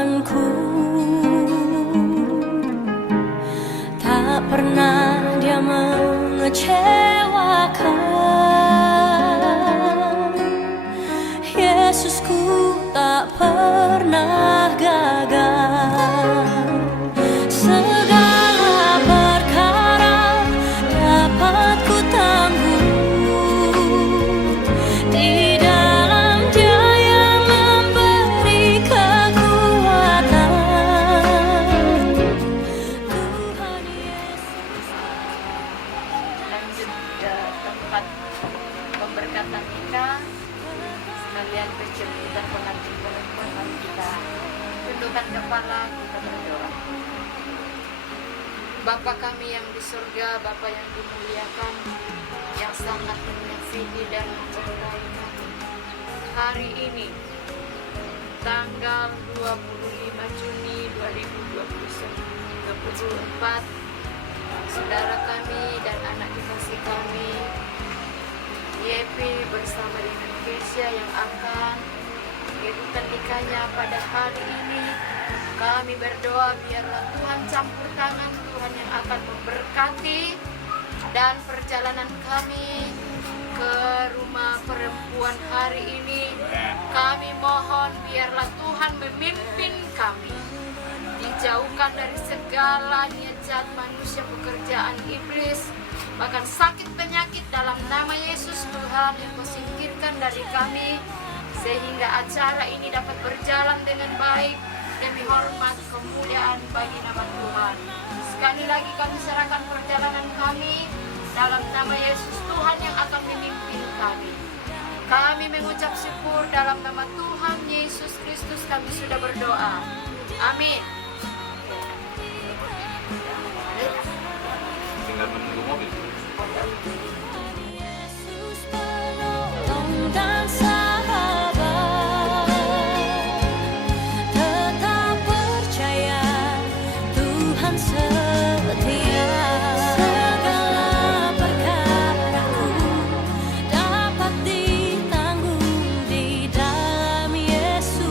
Tuhanku. Tak pernah Dia mengecewakan. Yesusku tak pernah gagal. Segala perkara dapat ku tanggung di dalam Dia yang memberi kekuatan. Tuhan Yesus. Lanjut ke tempat pemberkatan kita. Sekalian penjemputan pengantin-pengantin kita. Tundukkan kepala, kita berdoa. Bapa kami yang di surga, Bapa yang dimuliakan, yang sangat mengasihi dan mencintai kami. Hari ini, tanggal 25 Juni 2024, saudara kami dan anak dikasih kami, Yepi bersama dengan Kesia yang akan mengikuti nikahnya pada hari ini. Kami berdoa biarlah Tuhan campur tangan, Tuhan yang akan memberkati dan perjalanan kami ke rumah perempuan hari ini. Kami mohon biarlah Tuhan memimpin kami, dijauhkan dari segala niat jahat manusia, pekerjaan iblis, bahkan sakit penyakit dalam nama Yesus. Tuhan yang Kau singkirkan dari kami, sehingga acara ini dapat berjalan dengan baik demi hormat kemuliaan bagi nama Tuhan. Sekali lagi kami serahkan perjalanan kami dalam nama Yesus, Tuhan yang akan memimpin kami. Kami mengucap syukur dalam nama Tuhan Yesus Kristus kami sudah berdoa. Amin. Tinggal menunggu mobil. Yesus penolong dan sahabat, tetap percaya Tuhan setia. Segala perkaraku dapat ditanggung di dalam Yesus.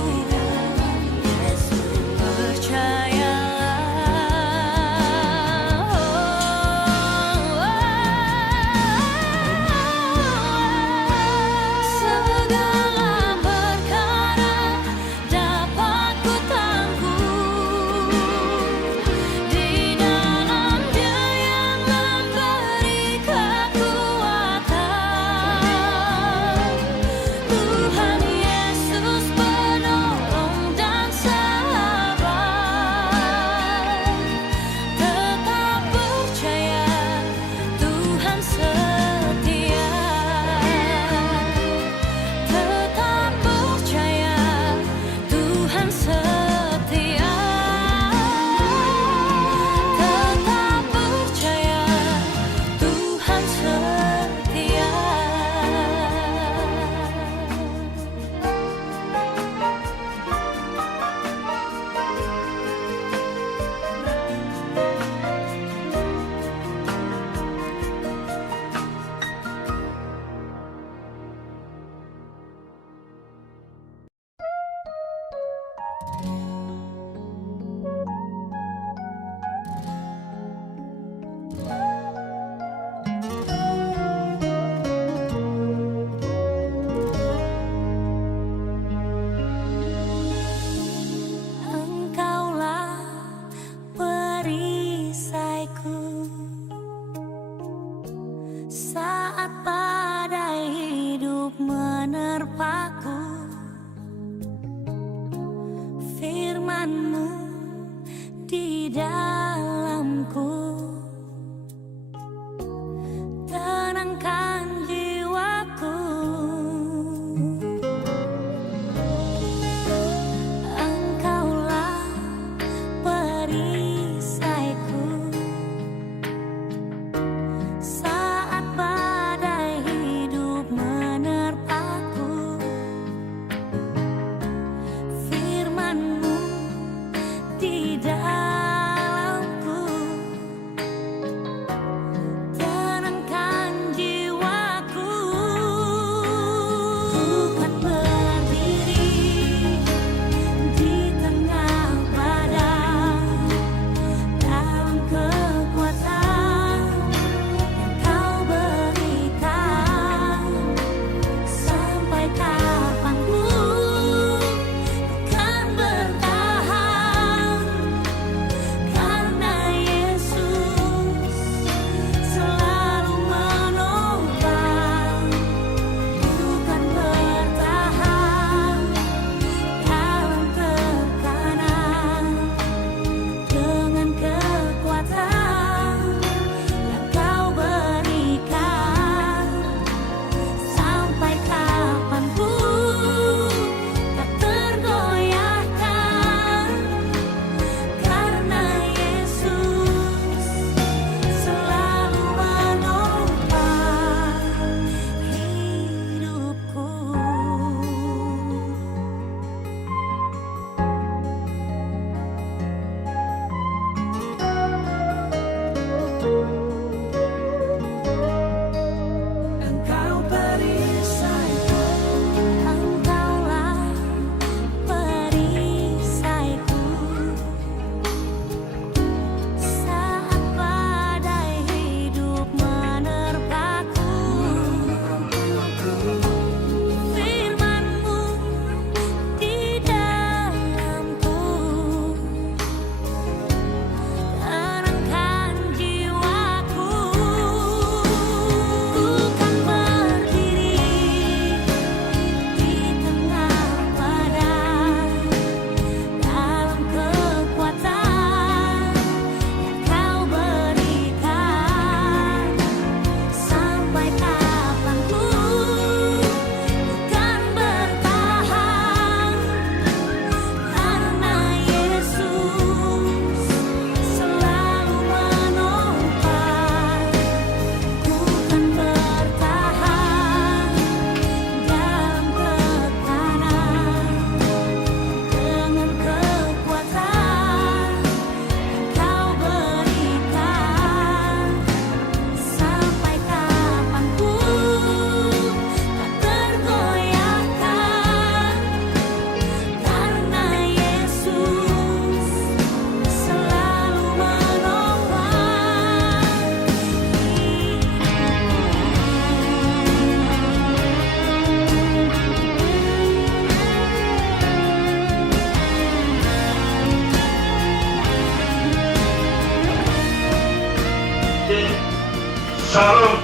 Shalom.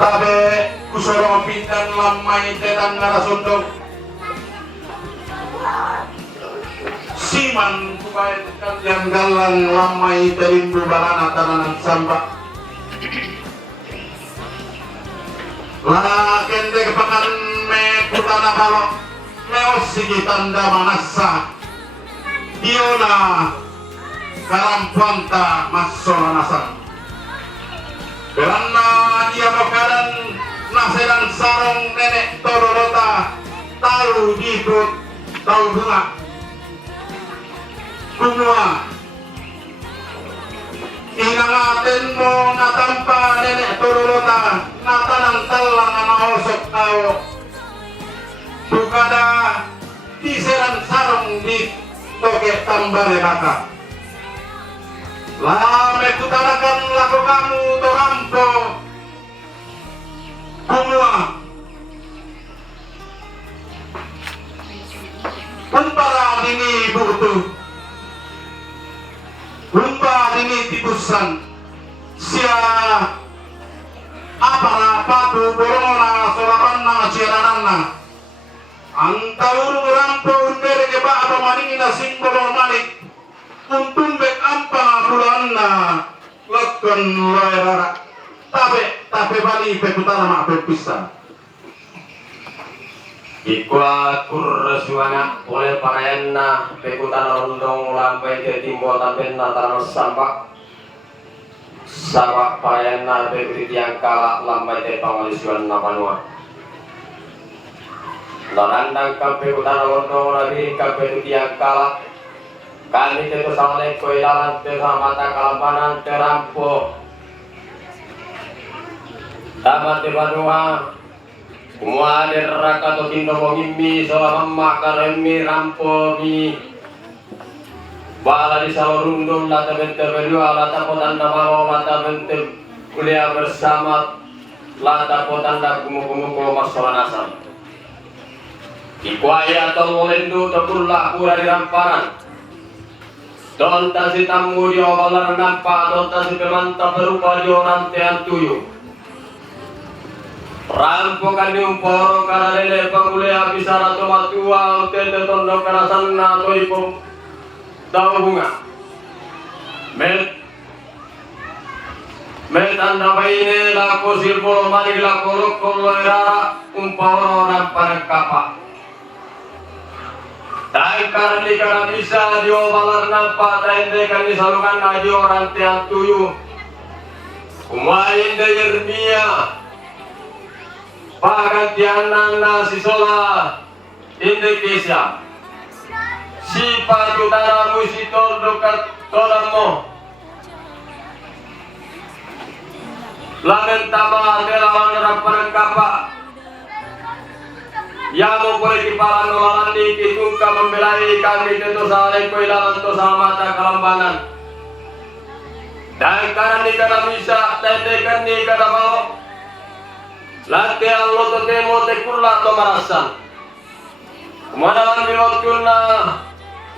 Tabe kusoro pindan lamai tetan narasundok. Siman kubayan yang galang lamai terindu balana tananan samba. La kende kepakan me kutana balok meos sigi tanda manasa. Diona karampuanta masora nasa. Karena dia makanan nasedan sarong nenek tororota tahu hidut tahu bunga semua inangaten mo natampa nenek tororota natanang talang anaosok tao bukada diseran sarong di toge tambare kata lame kutanakan laku kamu torampo semua umpara ini butuh umpa ini tipusan sia apara patu borona solaranna ciarananna antaur rampo undere ke ba apa maningina simbolo manik untun bek ampa bulanna lakon loerara tape bali pekutara ma pepisa Ikwa kursuana oleh parayanna pekutara rondong lampai ke timbo tampenna tarano sampak sawa parayanna pekuti tiang kala lampai te pangalisuan napanua narandang kampe pekutara rondong labi kampe tiang kala kami tetu saleh koilalan teha mata kalampanan terampo tamat di Banua semua neraka to tindo mimi soal makaremi rampo mi bala di salurundum lata bente berdua lata potanda malo lata bente kuliah bersama lata potanda kumu-kumu masalah nasam ikuaya atau molendu tepulah pura di ramparan donta si tamu di obalar nampak donta si pemantap berupa di orang tean tuyu rampokan diumporo karena lele penguliah bisa ratu matua tete tondo kerasan na toipo tahu bunga met anda baine lako silpo mani lako lokol era umporo rampan kapa tai karena karena bisa diobalar nampak tende kan disalukan na di orang tiang tuyu umain de Yeremia Pagantianan nasi sola Indonesia si patutara musitor dekat tolamo lamentama telawan rapan kapa yang boleh kepala nolaran di kitungka membelai kami tentu saleh koilalan to mata kalambanan dan karena nikah bisa tetekan nikah mau lati Allah to temo te kulla to marasan kumadalan bilotuna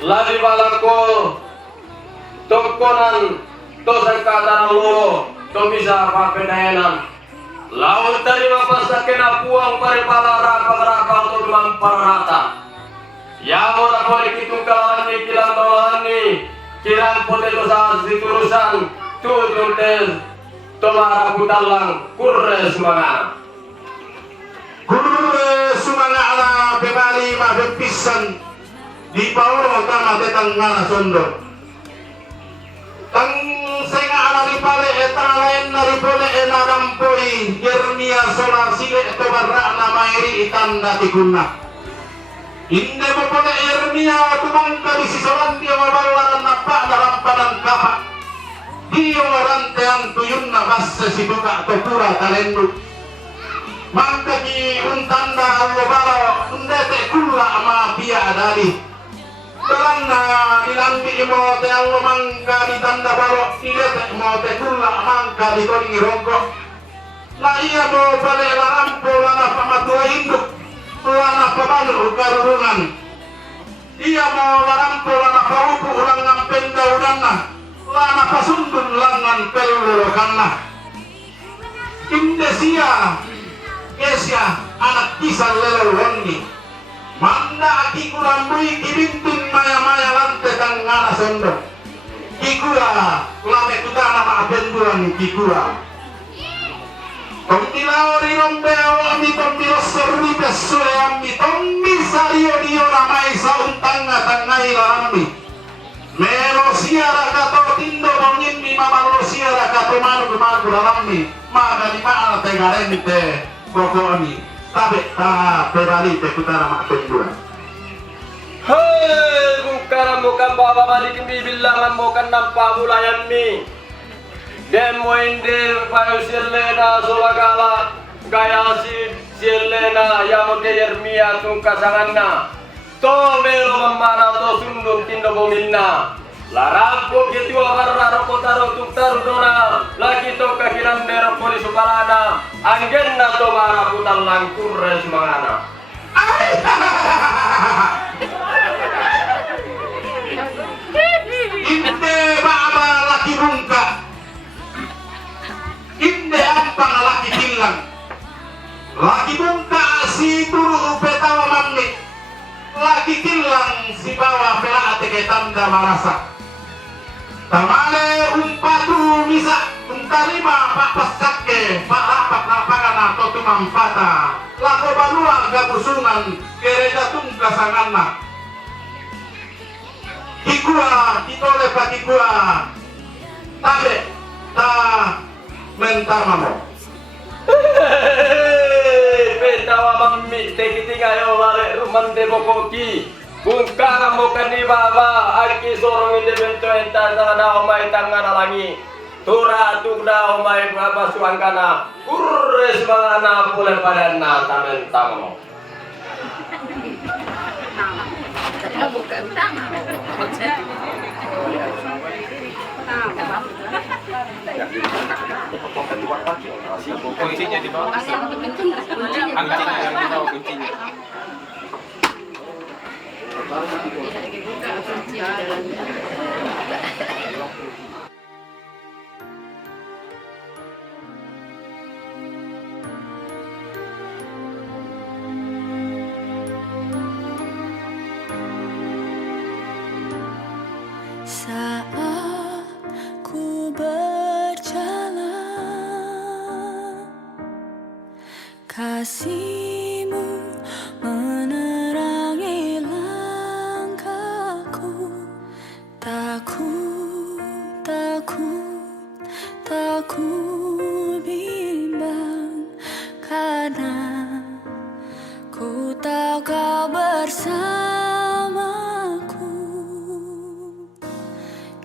ladi balako tokonan to sangkatan lo to bisa apa pedayanan laut dari mapasakena puang paripala rapa to mamparata ya mora boleh kitung kalawan ni kilang tolahan ni kilang pote to sa siturusan tutun tes to maraputalang kurre sumangana Guru sumangala bebali ma bepisan di pauro tama tetang ngana sondo tang senga ala ripale etalaen naripole enarampoi Yeremia sola sile to barra mairi itanda tikunna inde bopole Yeremia tumangka di sisolan dia maballaran napa dalam padan kapa dia orante antuyunna basse sibuka to pura talendu maka di untanda Allah balo undete kulla ama pia adali karena dilambi imote Allah mangka di tanda balo ilete imote kulla mangka di tolingi rongko la iya mo pale larampo lana pamatua induk lana pabalu karurungan iya mo larampo lana paupu ulang ngampenda udanna lana pasundun langan pelulu kanna. Indonesia Asia anak kisah lelol wonni. Manda aki kurambui kibintun maya-maya lante tangana sondo. Kikura lame kutana maabenduan kikura. Tomilao rirombeo ami tomilo sorri pesule ami tommi sario dio ramai sauntanga tangai larami. Melo siara kato tindo bongin mi mamalo siara kato manu kemaku larami. Maka di mana tegarente pokoknya. Tapi ta peralite kutana maabenduan. Hei, bukan bukan bawa balik mi bilangan bukan nampak bulayan mi. Demo indir payo sirlena solagala gaya sirlena yang yermia tung kasanganna. To melo mamana to sundun tindo bominna. Larampo gitu abarra kotaro tung tarudona. Lagi to kakiran mero polis palana. Anggenna to maraputan langkur resmangana. Inde baba laki bungka. Inde ampang laki tilang. Laki bungka si turu petawa mamni. Laki tilang si bawa pelate ke tanda marasa. Tamale umpatu misa untarima pak pasake pak lapak lapangan atau tumampata. Lako balua gabusungan gereja tungka sanganna. Kikua, kitole pa kikua. Tabe, ta mentamamo. Petawa mammi tekitingayo wale ruman de bokoki. Bungkara mokan di baba aki sorong inde bento enta sana omai tangan alangi. Tura tukda omai baba suangkana. Kurres mangana pule padana tamen tamamo. Bukan tangan. Kuncinya di bawah. Kuncinya yang di bawah kuncinya. Saat ku berjalan, kasih-Mu menerangi langkahku. Takut bimbang, karena ku tahu Kau bersamaku.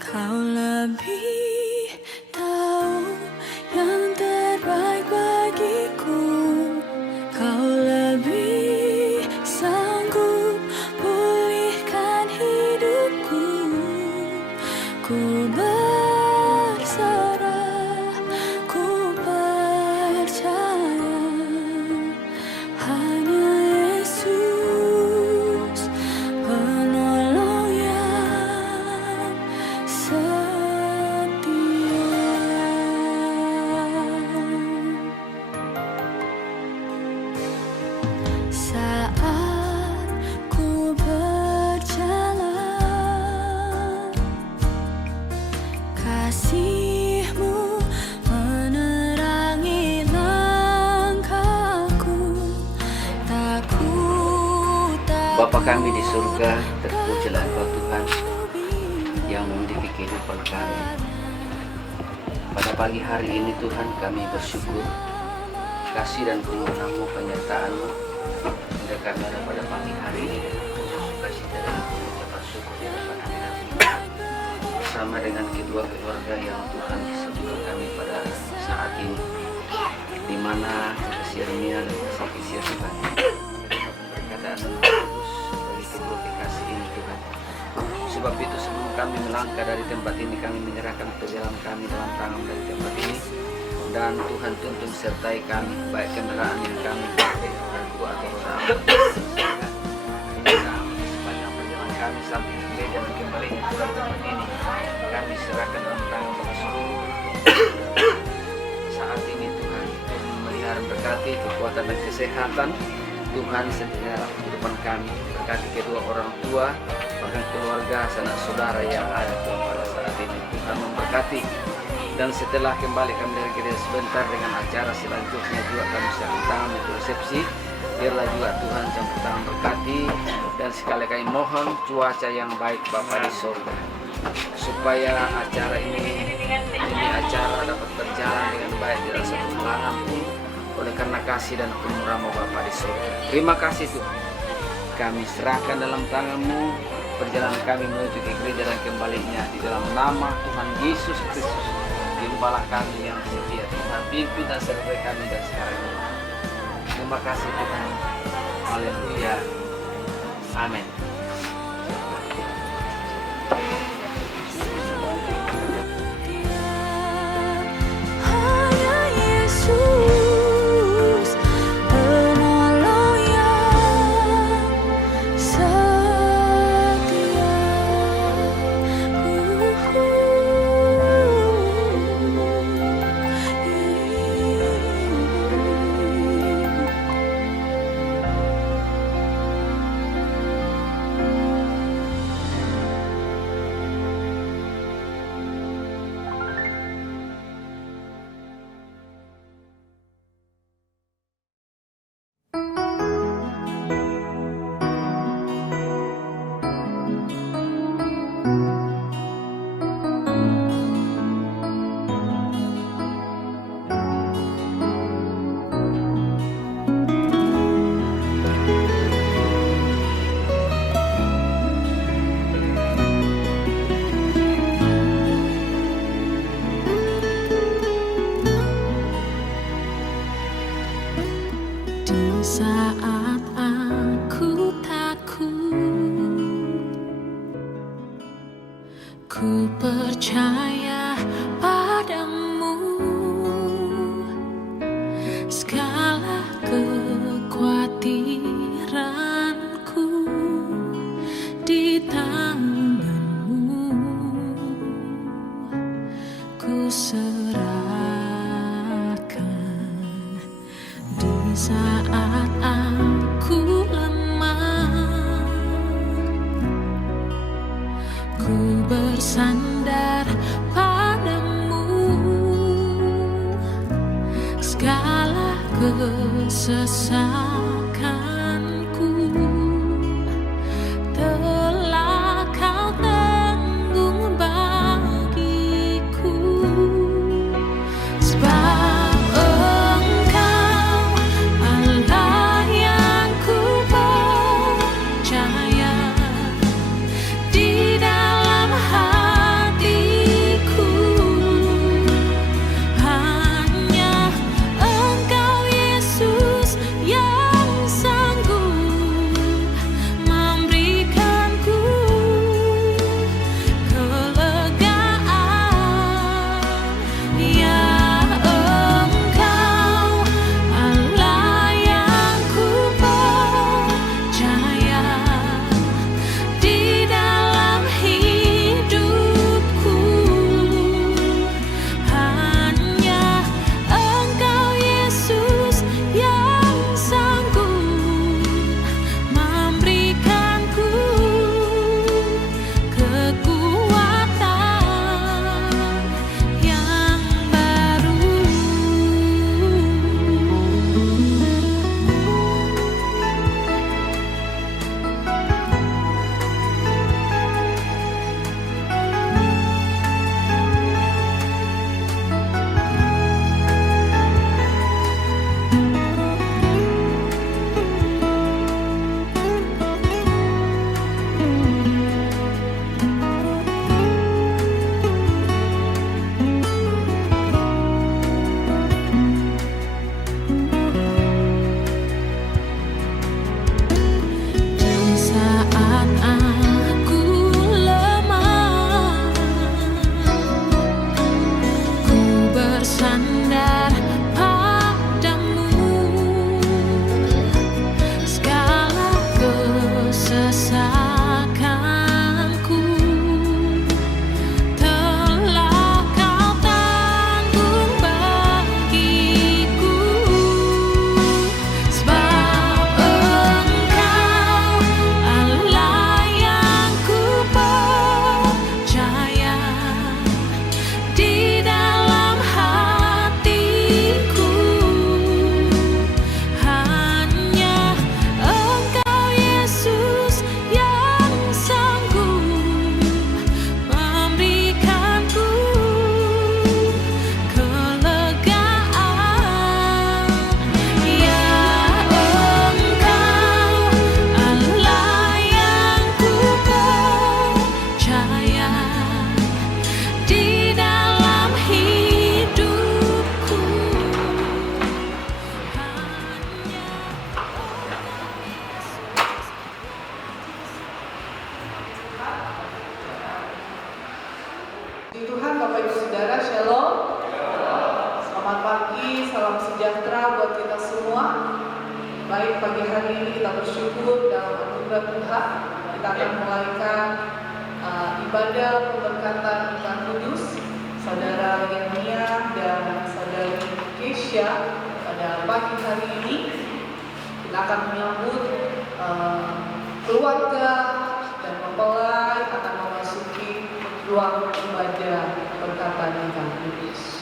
Kau lebih tahu yang terbaik bagiku. Kau lebih sanggup pulihkan hidupku. Ku berserah, ku percaya hanya Yesus penolong yang saat ku berjalan, kasih-Mu menerangi langkahku. Bapa kami di surga, terpujilah Engkau Tuhan yang mendidik kehidupan kami. Pada pagi hari ini Tuhan kami bersyukur kasih dan permohonan-Mu, penyertaan-Mu. Dan kami ada pada pagi hari ini dengan penuh sukacita dan penuh ucapan syukur di hadapan hadirat-Mu bersama dengan kedua keluarga yang Tuhan satukan kami pada saat ini, di mana kasih Yeremia dan kasih Kisia Tuhan perkataan bagus bagi kedua kekasih ini Tuhan. Sebab itu sebelum kami melangkah dari tempat ini, kami menyerahkan perjalanan kami dalam tangan dari tempat ini. Dan Tuhan tuntun sertai kami, baik kendaraan yang kami pakai, roda 2 atau roda 4. Sepanjang perjalanan kami sampai ke gereja dan kembali kembalinya Tuhan tempat ini kami serahkan dalam tangan-Mu seluruh saat ini Tuhan. Tuhan memelihara, berkati kekuatan dan kesehatan Tuhan setiap dalam kehidupan kami, berkati kedua orang tua bahkan keluarga sanak saudara yang ada Tuhan pada saat ini. Tuhan memberkati, dan setelah kembali kami dari gereja sebentar dengan acara selanjutnya juga kami sambut tangan untuk resepsi. Biarlah juga Tuhan campur tangan berkati, dan sekali kali mohon cuaca yang baik Bapa di surga, supaya acara ini acara dapat berjalan dengan baik, tidak satu halangan pun, oleh karena kasih dan kemurahan-Mu Bapa di surga. Terima kasih Tuhan, kami serahkan dalam tangan-Mu perjalanan kami menuju ke gereja dan kembalinya, di dalam nama Tuhan Yesus Kristus, Gembala kami yang setia. Tuhan pimpin dan sertai kami dan sekarang ini. Terima kasih Tuhan. Haleluya. Amin. Hanya Yesus penolong yang setia. Di saat aku takut, ku percaya padamu. Segala kekhawatiranku di tangan-Mu, ku serahkan. Di saat aku lemah, ku bersandar padamu. Segala kesesakanku telah Kau tanggung bagiku. Sebab Engkau Allah yang ku percaya, di dalam hatiku hanya Engkau Yesus yang pagi hari ini kita bersyukur dalam anugerah Tuhan. Kita akan mulaikan ibadah pemberkatan iman kudus Saudara Yeremia dan Saudari Kesia pada pagi hari ini. Kita akan menyambut keluarga dan mempelai akan memasuki ruang ibadah pemberkatan iman kudus.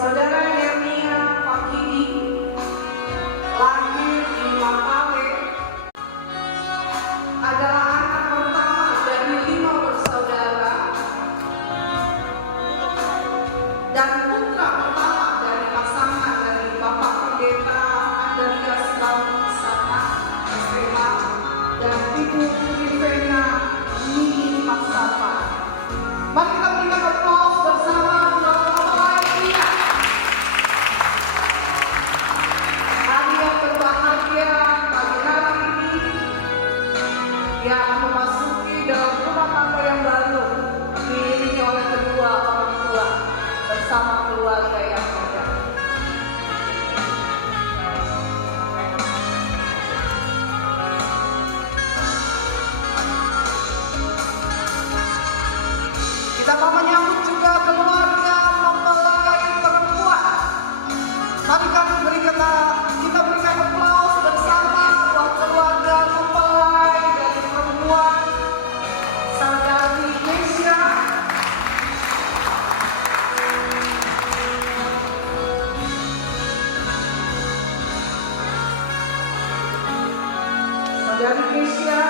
Saudara Yeremia Pakidi lahir di Makale, adalah anak pertama dari 5 bersaudara dan putra pertama dari pasangan dari Bapak Pendeta Andreas Lamusana SMA dan Ibu Rivena Nini Maksapa. Mari kita berikan aplaus bersama untuk mempelai pria. Hari yang berbahagia pagi hari ini, dia akan memasuki dalam rumah tangga yang baru, diiringi oleh kedua orang tua bersama keluarga yang ada. Kita mau menyambut juga keluarga mempelai perempuan. Mari kita berikan aplaus bersama buat keluarga mempelai dari perempuan Saudari Kesia. Saudari Kesia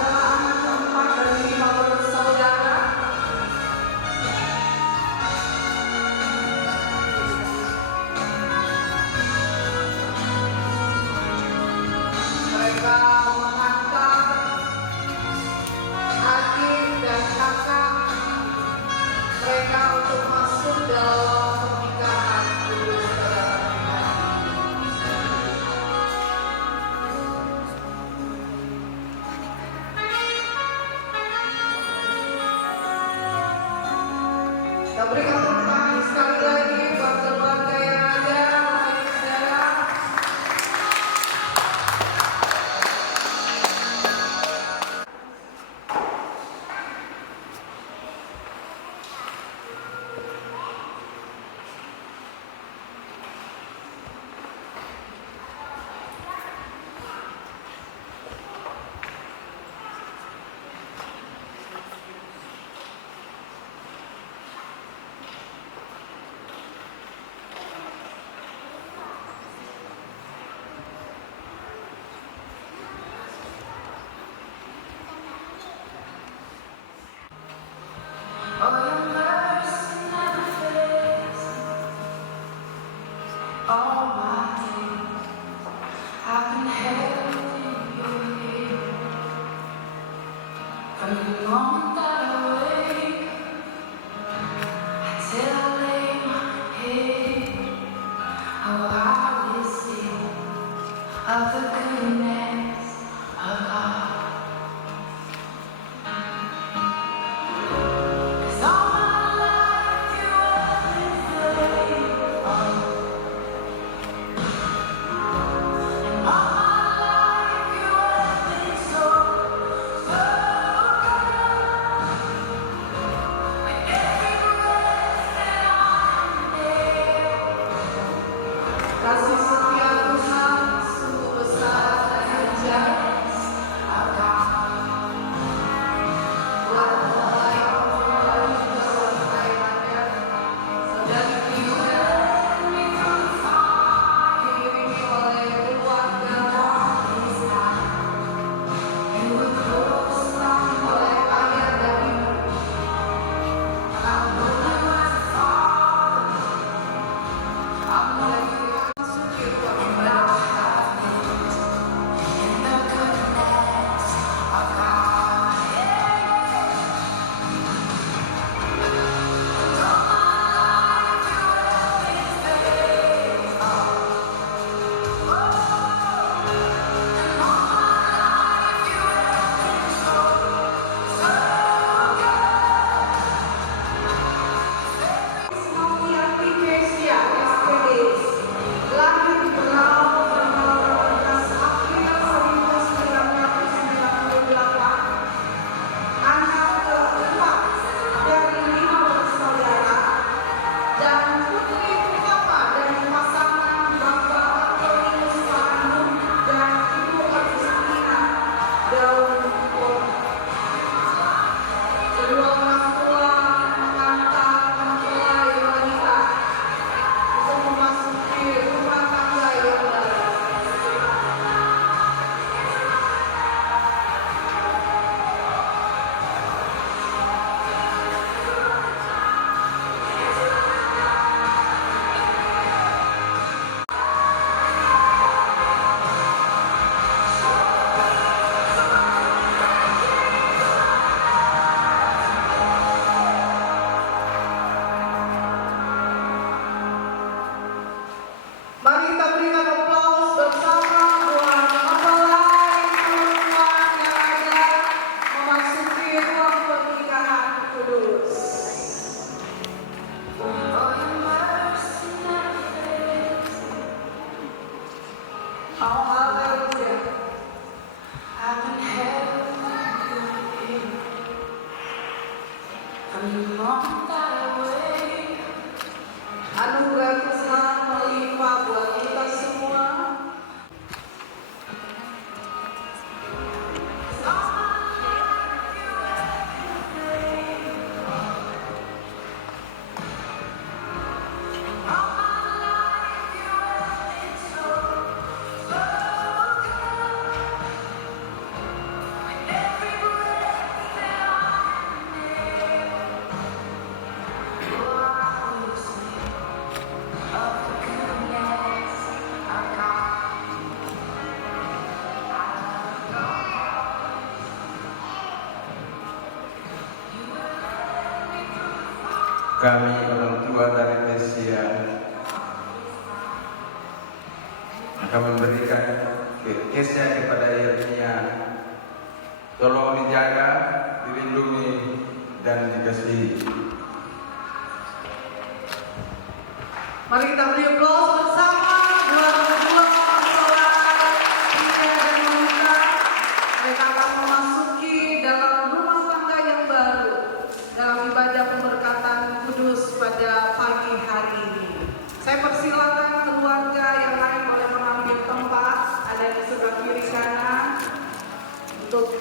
adalah anak keempat dari 5 bersaudara. Mereka mengantar adik dan kakak mereka untuk masuk dalam pernikahan kudus pada pernikahan. Kita berikan tepuk tangan sekali lagi buat keluarga yang ada, baik saudara. Anugerah Tuhan melimpah buat kita semua. Kami orang tua dari Mesia akan memberikan Kesia kepada Yeremia. Tolong dijaga, dilindungi, dan dikasihi. Mari kita beri aplaus bersama dua saudara Ika dan Monica. Mereka akan memasuki dalam rumah tangga yang baru dalam ibadah pemberkatan kudus pada pagi hari ini. Saya persilakan keluarga yang lain boleh mengambil tempat, ada di sebelah kiri kanan. Untuk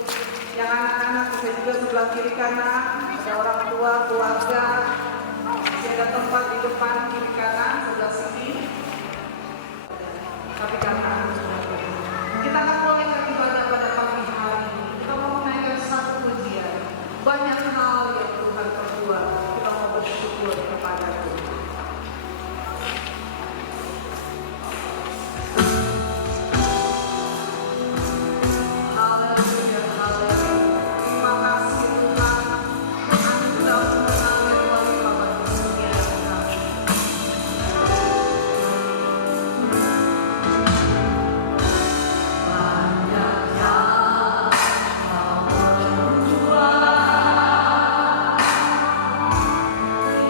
yang anak-anak bisa juga sebelah kiri kanan, ada orang tua, keluarga. Masih ada tempat di depan kiri kanan sebelah sini. Tapi karena harus kita akan mulai ibadah pada pagi hari ini. Kita mau menaikkan satu pujian. Banyak hal yang Tuhan perbuat. Kita mau bersyukur kepada Tuhan. Haleluya, haleluya. Terima kasih Tuhan. Anugerah Tuhan yang melimpah bagi dunia kami.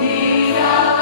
Di dalam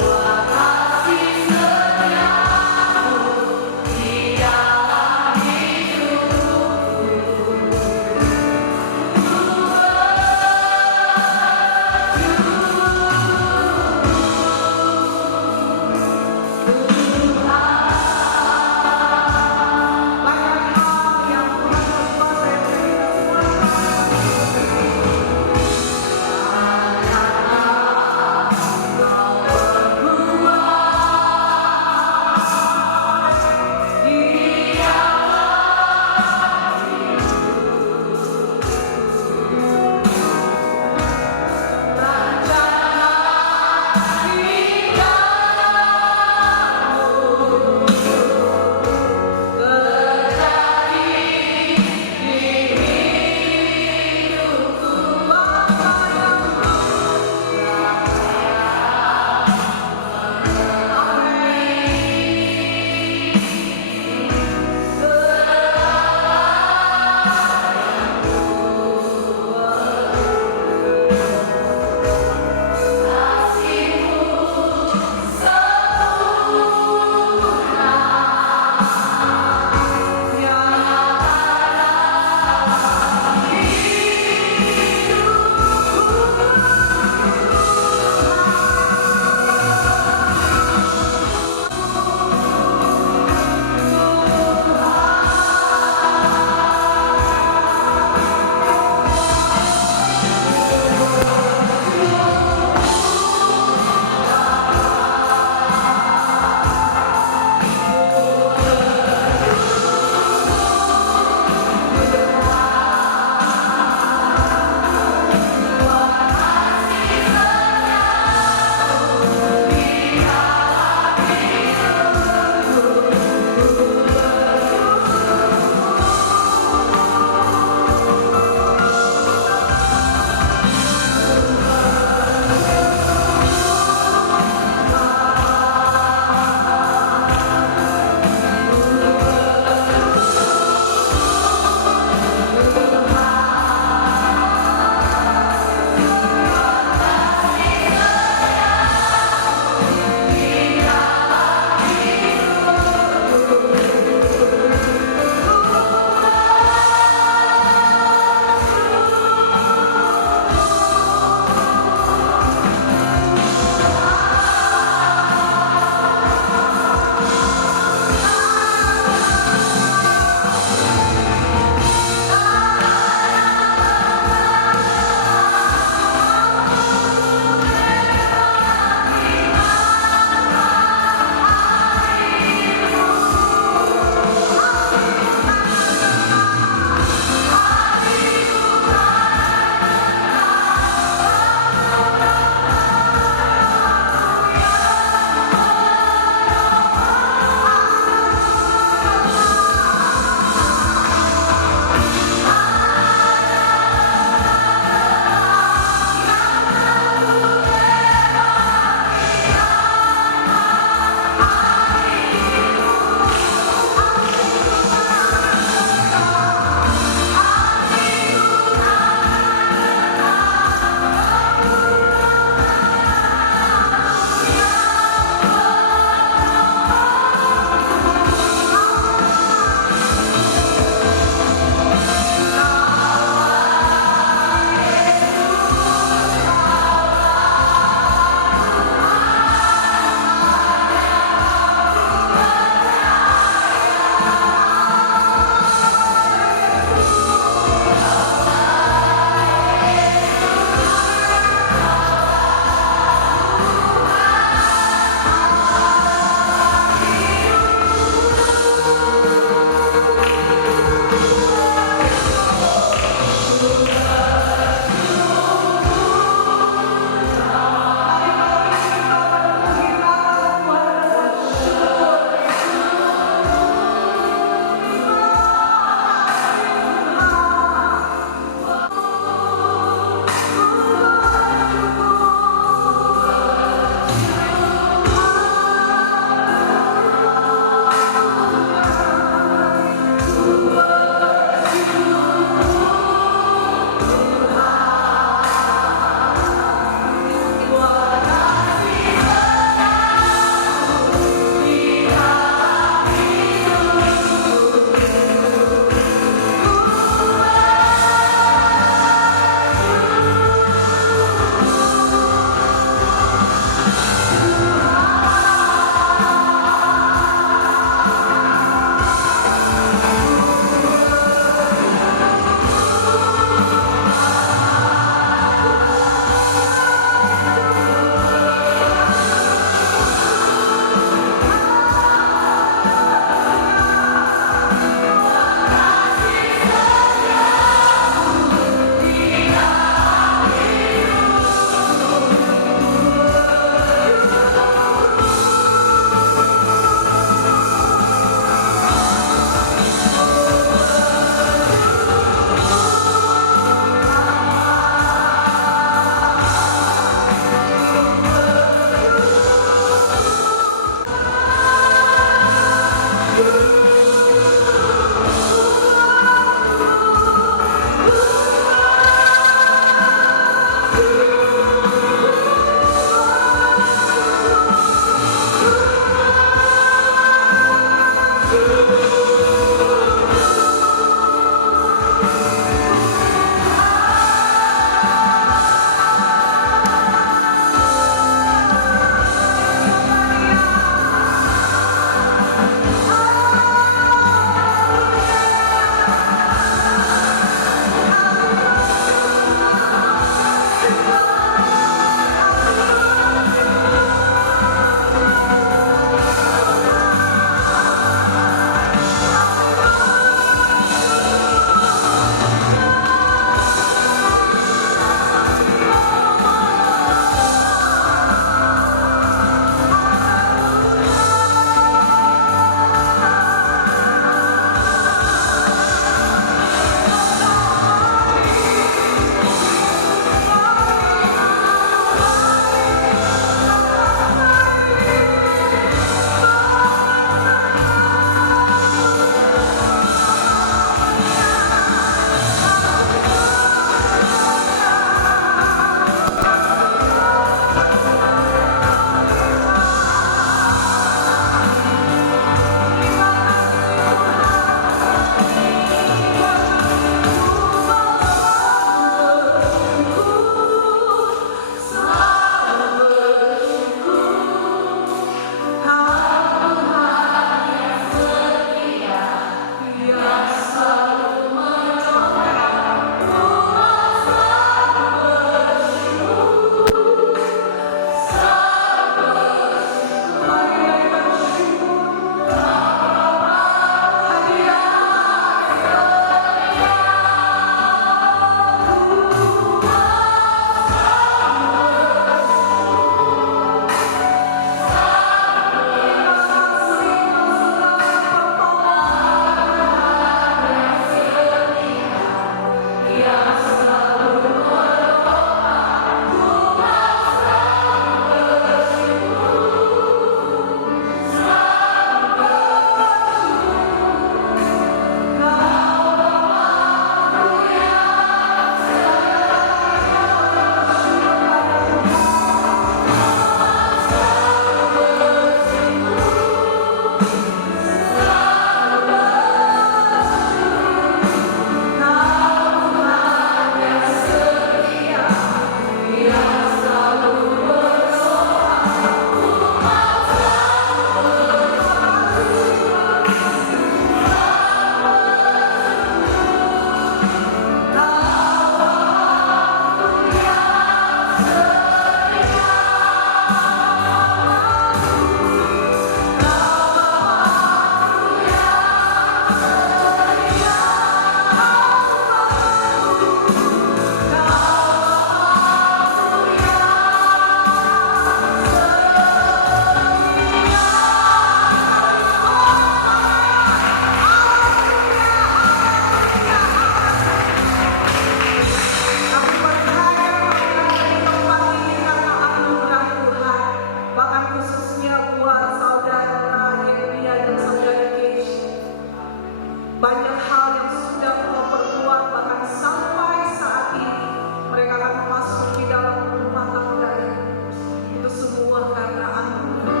Banyak hal yang sudah Engkau perbuat, bahkan sampai saat ini mereka akan memasuki dalam rumah tangga yang kudus. Itu semua karena anugerah.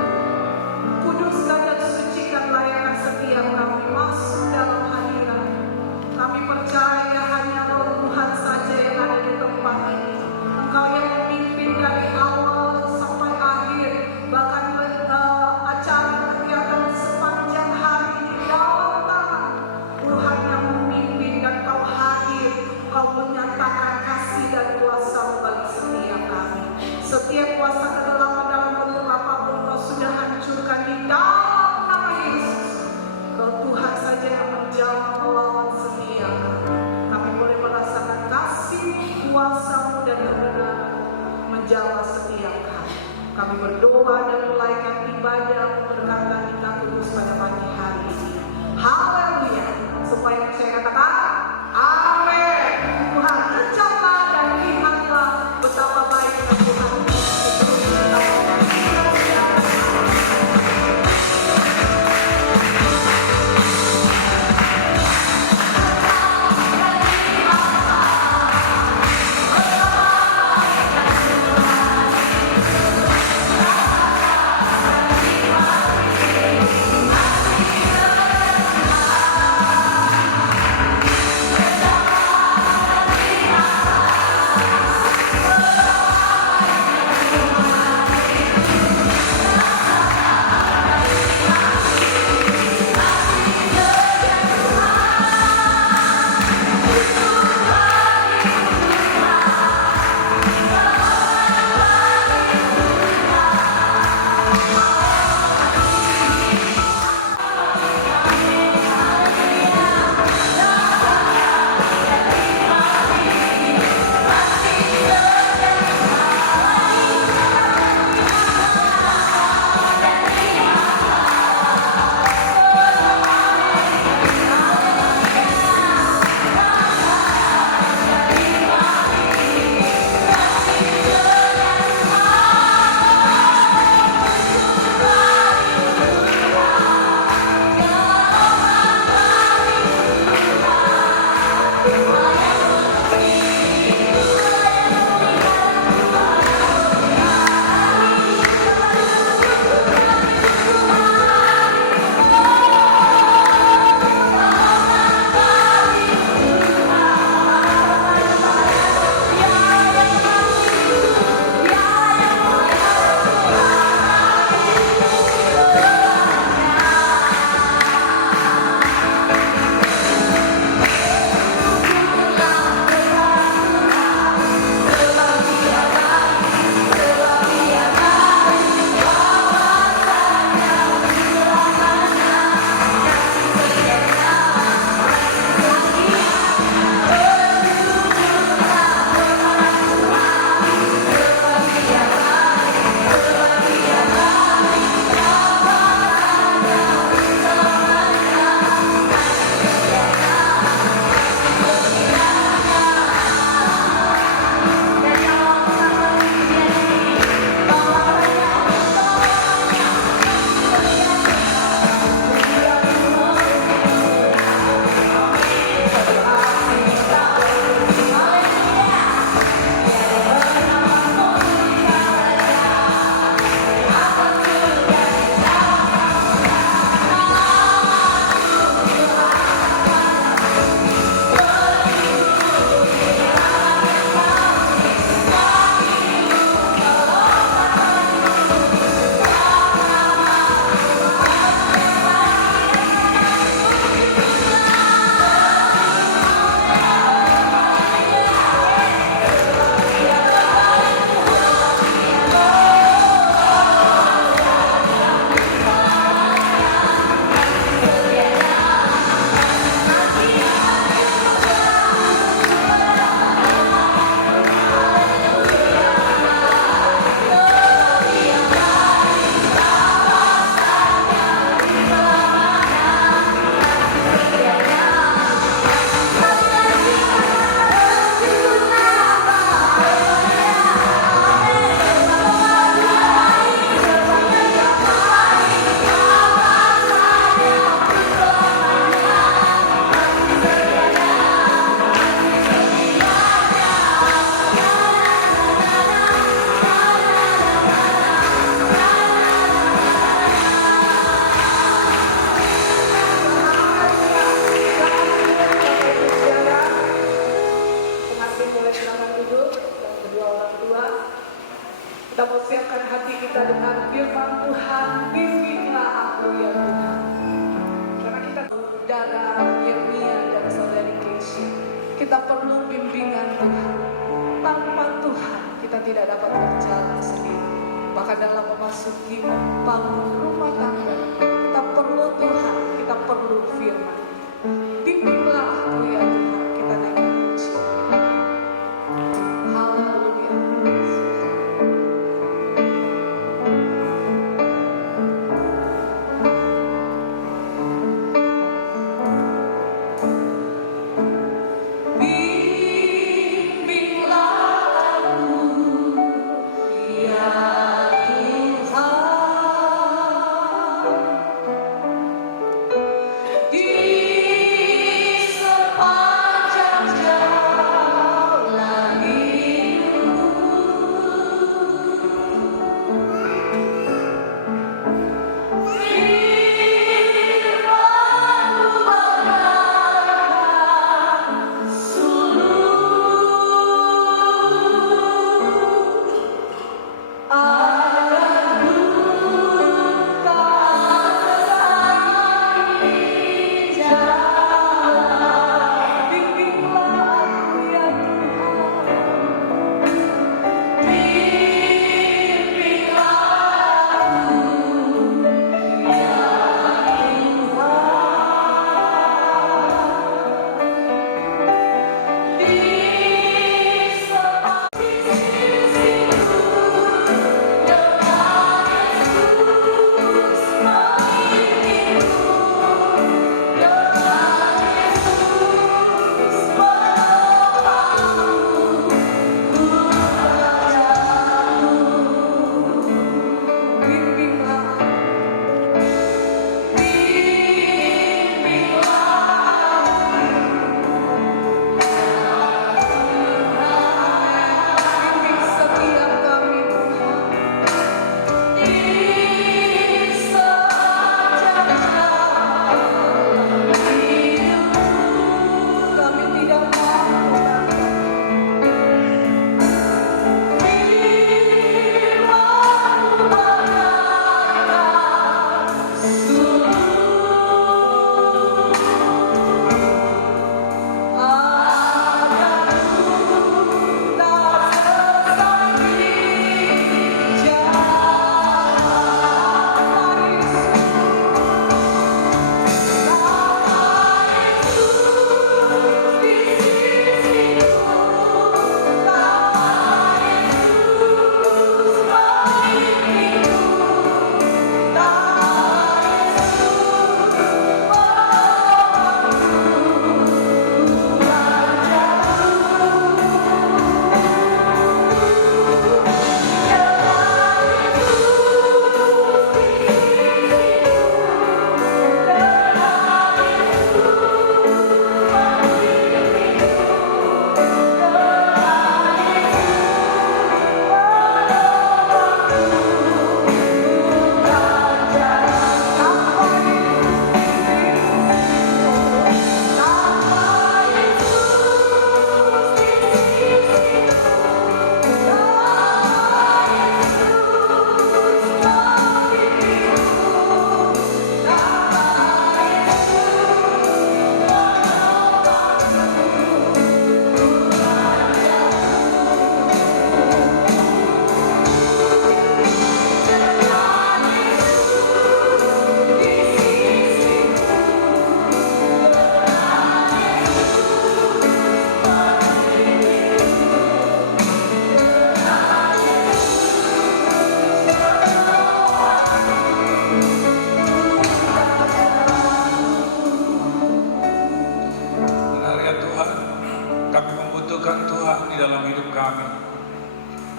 Kuduskan dan sucikan layanan setiap kami masuk dalam hadirat. Kami percaya hanya Roh Tuhan saja yang ada di tempat ini. Engkau yang memimpin dari awal sampai akhir, bahkan acara kegiatan sepanjang hari di dalam tangan. Tuhan yang memimpin dan Kau hadir, Kau menyatakan kasih dan kuasa bagi setiap kami. Setiap kuasa kedalaman dalam bentuk apapun Kau sudah hancurkan di dalam nama Yesus. Kau Tuhan saja yang menjawab melawan setiap kami. Kami boleh merasakan kasih, kuasa-Mu dan kebenaran menjawab setiap kami. Kami berdoa dan melakukan ibadah memberkati kita kudus pada pagi hari ini. Haleluya. Supaya saya katakan, amin. Tuhan ucaplah dan lihatlah betapa baiknya Tuhan. Terima saudara Yeremia dan saudari Keisha. Kita perlu bimbingan Tuhan. Tanpa Tuhan kita tidak dapat berjalan sendiri. Bahkan dalam memasuki membangun rumah tangga, kita perlu Tuhan, kita perlu firman. Bimbinglah aku ya Tuhan, kita naik puji. Haleluya.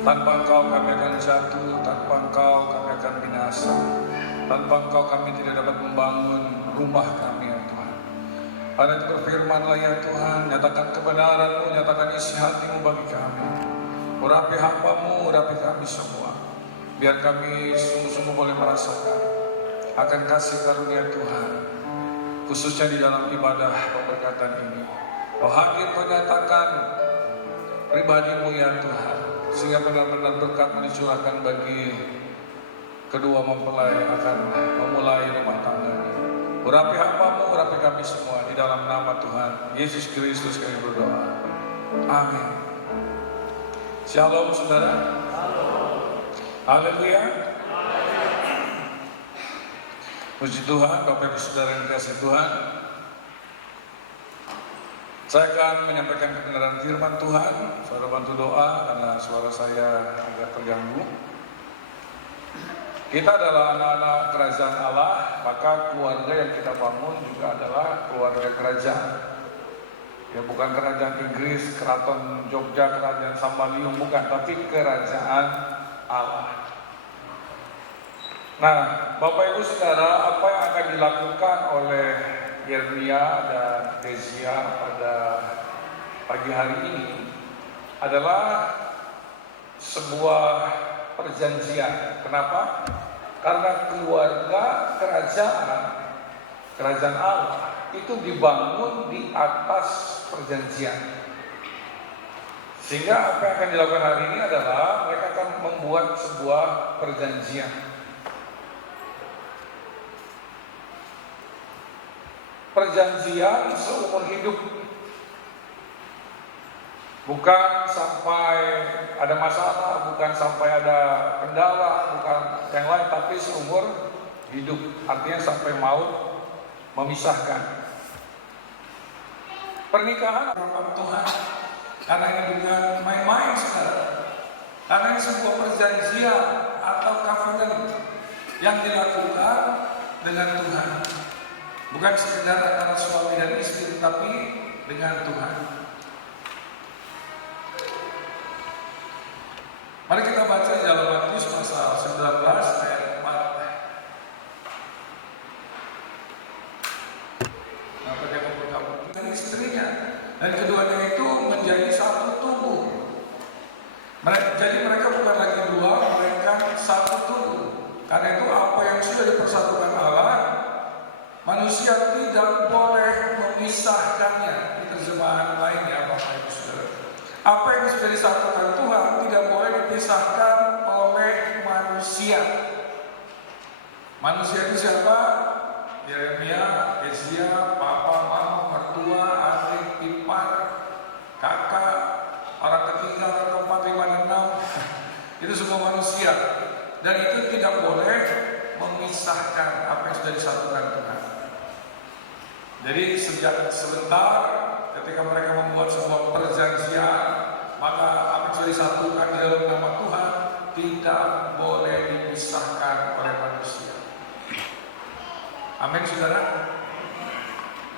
Tanpa Engkau kami akan jatuh, tanpa Engkau kami akan binasa. Tanpa Engkau kami tidak dapat membangun rumah kami ya Tuhan. Karena itu berfirman-Lah ya Tuhan, nyatakan kebenaran-Mu, nyatakan isi hati-Mu bagi kami. Urapi hamba-Mu, urapi kami semua. Biar kami sungguh-sungguh boleh merasakan akan kasih karunia Tuhan, khususnya di dalam ibadah pemberkatan ini. Kau hadir menyatakan pribadi-Mu ya Tuhan, sehingga benar-benar berkat-Mu dicurahkan bagi kedua mempelai akan memulai rumah tangganya. Urapi hamba-Mu, urapi kami semua. Di dalam nama Tuhan Yesus Kristus kami berdoa. Amin. Shalom saudara. Haleluya. Puji Tuhan, Bapak Ibu Saudara yang dikasihi Tuhan. Saya akan menyampaikan kebenaran firman Tuhan. Saudara bantu doa karena suara saya agak terganggu. Kita adalah anak-anak kerajaan Allah, maka keluarga yang kita bangun juga adalah keluarga kerajaan. Ya, bukan kerajaan Inggris, keraton Jogja, kerajaan Sambaliung, bukan, tapi kerajaan Allah. Nah, Bapak Ibu Saudara, apa yang akan dilakukan oleh Yeremia dan Kezia pada pagi hari ini adalah sebuah perjanjian. Kenapa? Karena keluarga kerajaan Allah itu dibangun di atas perjanjian. Sehingga apa yang akan dilakukan hari ini adalah mereka akan membuat sebuah perjanjian. Perjanjian seumur hidup, bukan sampai ada masalah, bukan sampai ada kendala, bukan yang lain, tapi seumur hidup, artinya sampai maut memisahkan. Pernikahan harapan Tuhan, karena ini bukan main-main saudara, karena ini sebuah perjanjian atau covenant yang dilakukan dengan Tuhan. Bukan sekedar antara suami dan istri, tapi dengan Tuhan. Mari kita baca di dalam Matius pasal 19 ayat 4. Maka dia berkabung dengan istrinya, dan keduanya itu menjadi satu tubuh. Jadi mereka bukan lagi dua, mereka satu tubuh. Karena itu apa yang sudah dipersatukan Allah, manusia tidak boleh memisahkannya. Di terjemahan lainnya, Bapak Ibu Saudara, apa yang sudah disatukan Tuhan tidak boleh dipisahkan oleh manusia. Manusia itu siapa? Yeremia, Kezia, papa, mama, mertua, adik, ipar, kakak, orang ketiga, orang keempat, lima, dan enam. Itu semua manusia. Dan itu tidak boleh memisahkan apa yang sudah disatukan Tuhan. Jadi sejak sebentar ketika mereka membuat sebuah perjanjian, maka apa yang sudah disatukan di dalam nama Tuhan tidak boleh dipisahkan oleh manusia. Amin saudara.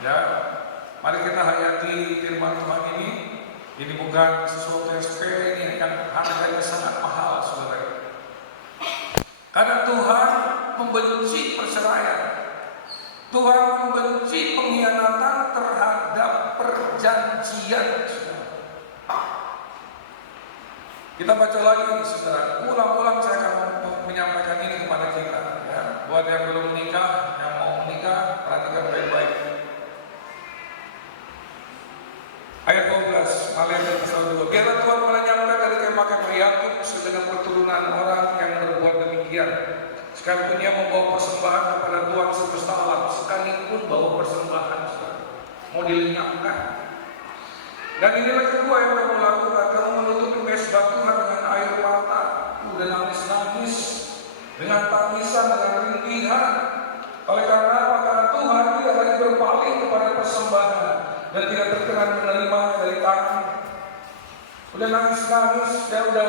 Ya, mari kita hayati firman Tuhan ini. Ini bukan sesuatu yang sepele, ini yang harganya sangat mahal saudara. Karena Tuhan membenci perceraian. Tuhan membenci pengkhianatan terhadap perjanjian. Kita baca lagi saudara. Ulang-ulang saya akan menyampaikan ini kepada kita. Ya. Buat yang belum menikah, yang mau menikah, perhatikan baik-baik. Ayat 12, Maliaki pasal 2. Biarlah Tuhan menyampaikan dari kemakan Yakub segenap keturunan orang yang berbuat demikian. Sekalipun ia membawa persembahan kepada Tuhan semesta alam, sekalipun bawa persembahan, mau dilenyapkan. Dan inilah kedua yang kamu lakukan, kamu menutupi mesbah Tuhan dengan air mata, dan nangis-nangis, dengan tangisan, dengan rintihan. Oleh karena apa? Karena Tuhan tidak lagi berpaling kepada persembahan dan tidak berkenan menerima dari tangan. Udah nangis-nangis, dan udah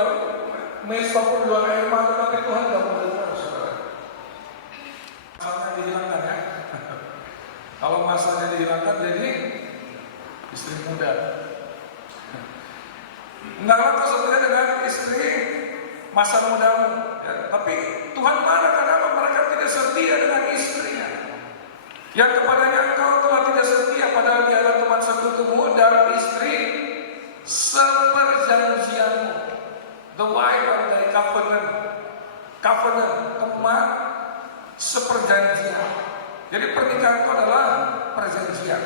mesbah pun dua air mata, tapi Tuhan tidak mau dengar. Masalahnya dihilangkan ya. Kalau masalahnya dihilangkan jadi istri muda. Nggak apa sebenarnya dengan istri masa mudamu. Ya. Tapi Tuhan marah karena mereka tidak setia dengan istrinya. Yang kepadanya engkau telah tidak setia, padahal dia adalah teman sekutumu dan istri seperjanjianmu. The wife dari covenant, teman seperjanjian. Jadi pernikahan itu adalah perjanjian.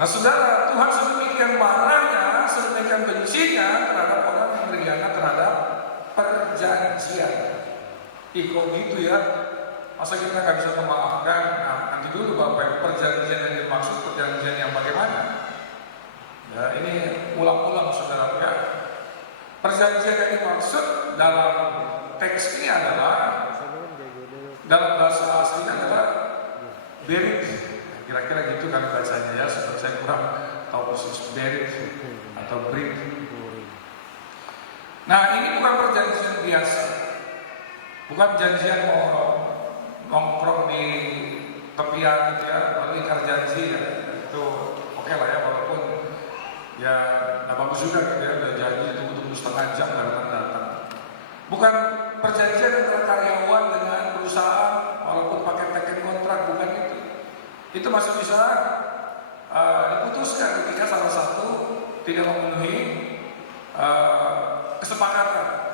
Nah saudara, Tuhan sedemikian marahnya, sedemikian bencinya terhadap orang yang berkhianat terhadap perjanjian. Kok gitu ya? Masa kita nggak bisa memaafkan? Nah, nanti dulu Bapak Ibu, perjanjian yang dimaksud perjanjian yang bagaimana? Ya, ini ulang-ulang saudara ya. Perjanjian yang dimaksud dalam teks ini adalah, dalam bahasa aslinya adalah berit. Kira-kira gitu kan bacanya ya, saya kurang tahu persis berit atau brit. Nah, ini bukan perjanjian biasa, bukan janjian mau nongkrong di tepian gitu ya, lalu ingkar janji ya, itu oke lah ya, walaupun ya nggak bagus juga gitu ya, udah janji tunggu setengah jam datang. Bukan perjanjian antara karyawan dengan perusahaan, walaupun pakai teken kontrak, bukan itu. Itu masih bisa diputuskan ketika salah satu tidak memenuhi kesepakatan.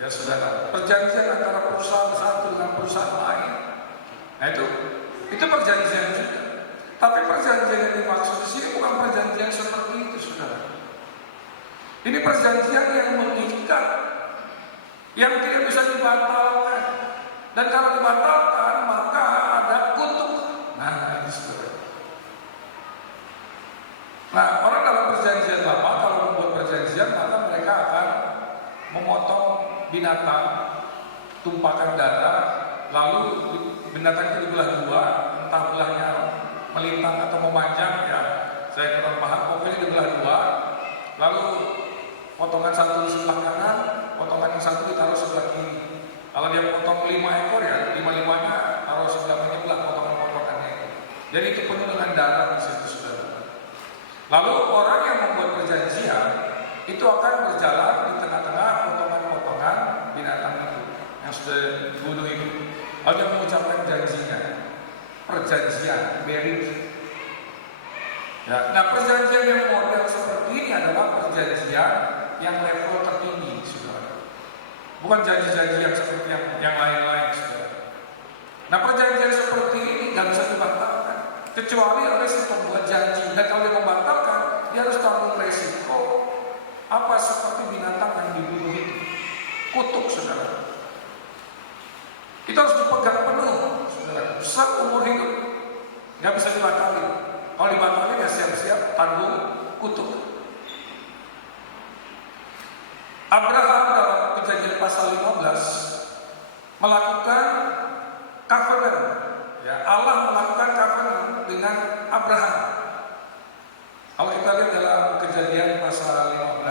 Ya saudara, perjanjian antara perusahaan satu dengan perusahaan lain. Nah itu perjanjian juga. Tapi perjanjian yang dimaksud di sini bukan perjanjian seperti itu, saudara. Ini perjanjian yang mengikat, yang tidak bisa dibatalkan. Dan kalau dibatalkan maka ada kutuk. Nah, ini saudara. Nah, orang dalam perjanjian lama kalau membuat perjanjian maka mereka akan memotong binatang, tumpahkan darah, lalu binatang itu dibelah dua, entah belahnya melintang atau memanjang ya, saya kurang paham, pokoknya dibelah dua, lalu potongan satu di sebelah kanan, potongan yang satu ditaruh sebelah kiri. Kalau dia potong 5 ekor ya, 5-5-nya taruh sebelah menyebelah potongan-potongannya. Jadi itu penuh dengan darah di situ, saudara. Lalu orang yang membuat perjanjian itu akan berjalan di tengah-tengah potongan-potongan binatang itu yang sudah dibunuh itu. Lalu dia mengucapkan janjinya, perjanjian, berit. Ya, nah perjanjian yang model seperti ini adalah perjanjian yang level tertinggi, saudara. Bukan janji-janji yang seperti yang lain-lain, saudara. Nah perjanjian seperti ini nggak bisa dibatalkan kecuali oleh si pembuat janji. Dan kalau dia membatalkan, dia harus tanggung resiko. Apa seperti binatang yang dibunuh itu, kutuk, saudara. Itu harus dipegang penuh, saudara, seumur hidup, nggak bisa dibatalkan. Kalau dibatalkan ya siap-siap tanggung kutuk. Abraham dalam Kejadian pasal 15 melakukan covenant, ya, Allah melakukan covenant dengan Abraham. Kalau kita lihat dalam Kejadian pasal 15,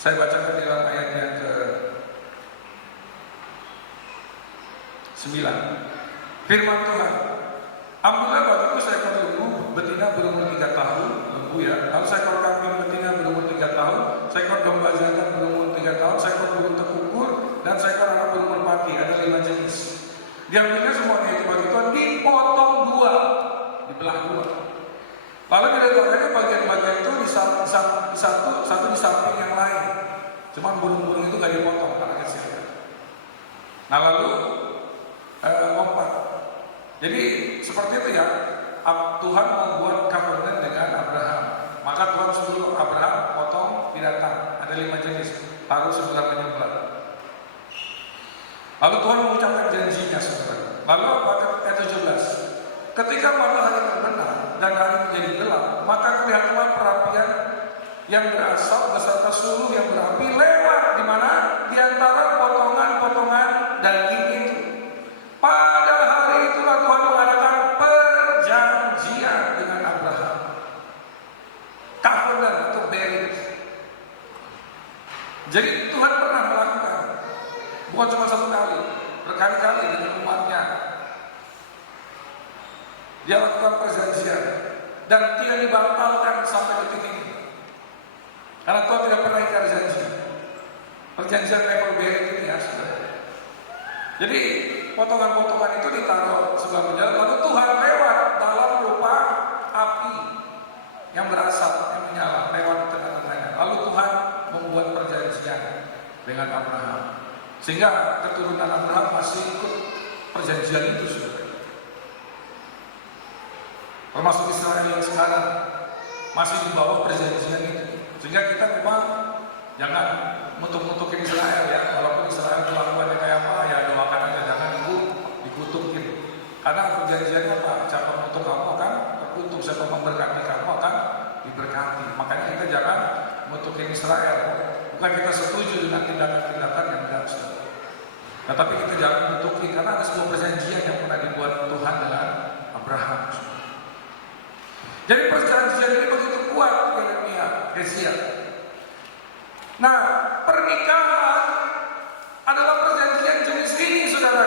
saya bacakan dalam ayat yang ke-9. Firman Tuhan, ambillah bagiku seekor lembu betina berumur 3 tahun, lembu ya, lalu seekor kambing betina berumur 3 tahun, seekor domba jantan berumur 3 tahun, seekor burung tekukur, dan seekor anak berumur pati, ada 5 jenis. Diambilnya semuanya itu bagi Tuhan, dipotong 2, dibelah 2. Lalu diletakkannya bagian-bagian itu satu di samping yang lain. Cuman burung-burung itu gak dipotong karena kecil. Nah lalu lompat. Jadi seperti itu ya, Tuhan membuat covenant dengan Abraham. Maka Tuhan suruh Abraham potong binatang, ada 5 jenis, taruh sebelah menyebelah. Lalu Tuhan mengucapkan janjinya, saudara. Lalu ayat 17, ketika matahari terbenam dan hari menjadi gelap, maka kelihatanlah perapian yang berasap beserta suluh yang berapi lewat di mana? Di antara potongan-potongan daging itu. Pada hari itulah Tuhan mengadakan perjanjian dengan Abraham. Covenant atau berit. Jadi Tuhan pernah melakukan, bukan cuma satu kali, berkali-kali dengan umatnya. Dia lakukan perjanjian dan tidak dibatalkan sampai detik ini. Karena Tuhan tidak pernah ingkar janji. Perjanjian level berit ini ya, saudara. Jadi potongan-potongan itu ditaruh sebelah menjalan, lalu Tuhan lewat dalam rupa api yang berasap, yang menyala, lewat di tengah-tengahnya. Lalu Tuhan membuat perjanjian dengan Abraham, sehingga keturunan Abraham masih ikut perjanjian itu, saudara. Termasuk Israel yang sekarang masih di bawah perjanjian itu. Sehingga kita memang jangan mutuk-mutukin Israel ya. Walaupun Israel kelakuannya kayak apa, ya doakan aja jangan dikutukin. Karena perjanjiannya apa? Siapa mutuk kamu akan terkutuk, siapa memberkati kamu akan diberkati. Makanya kita jangan mutukin Israel. Bukan kita setuju dengan tindakan-tindakan yang tidak setuju. Nah, tapi kita jangan mutukin karena ada sebuah perjanjian yang pernah dibuat Tuhan dengan Abraham. Jadi perjanjian ini begitu kuat Yeremia, Hezkia. Nah, pernikahan adalah perjanjian jenis ini, saudara.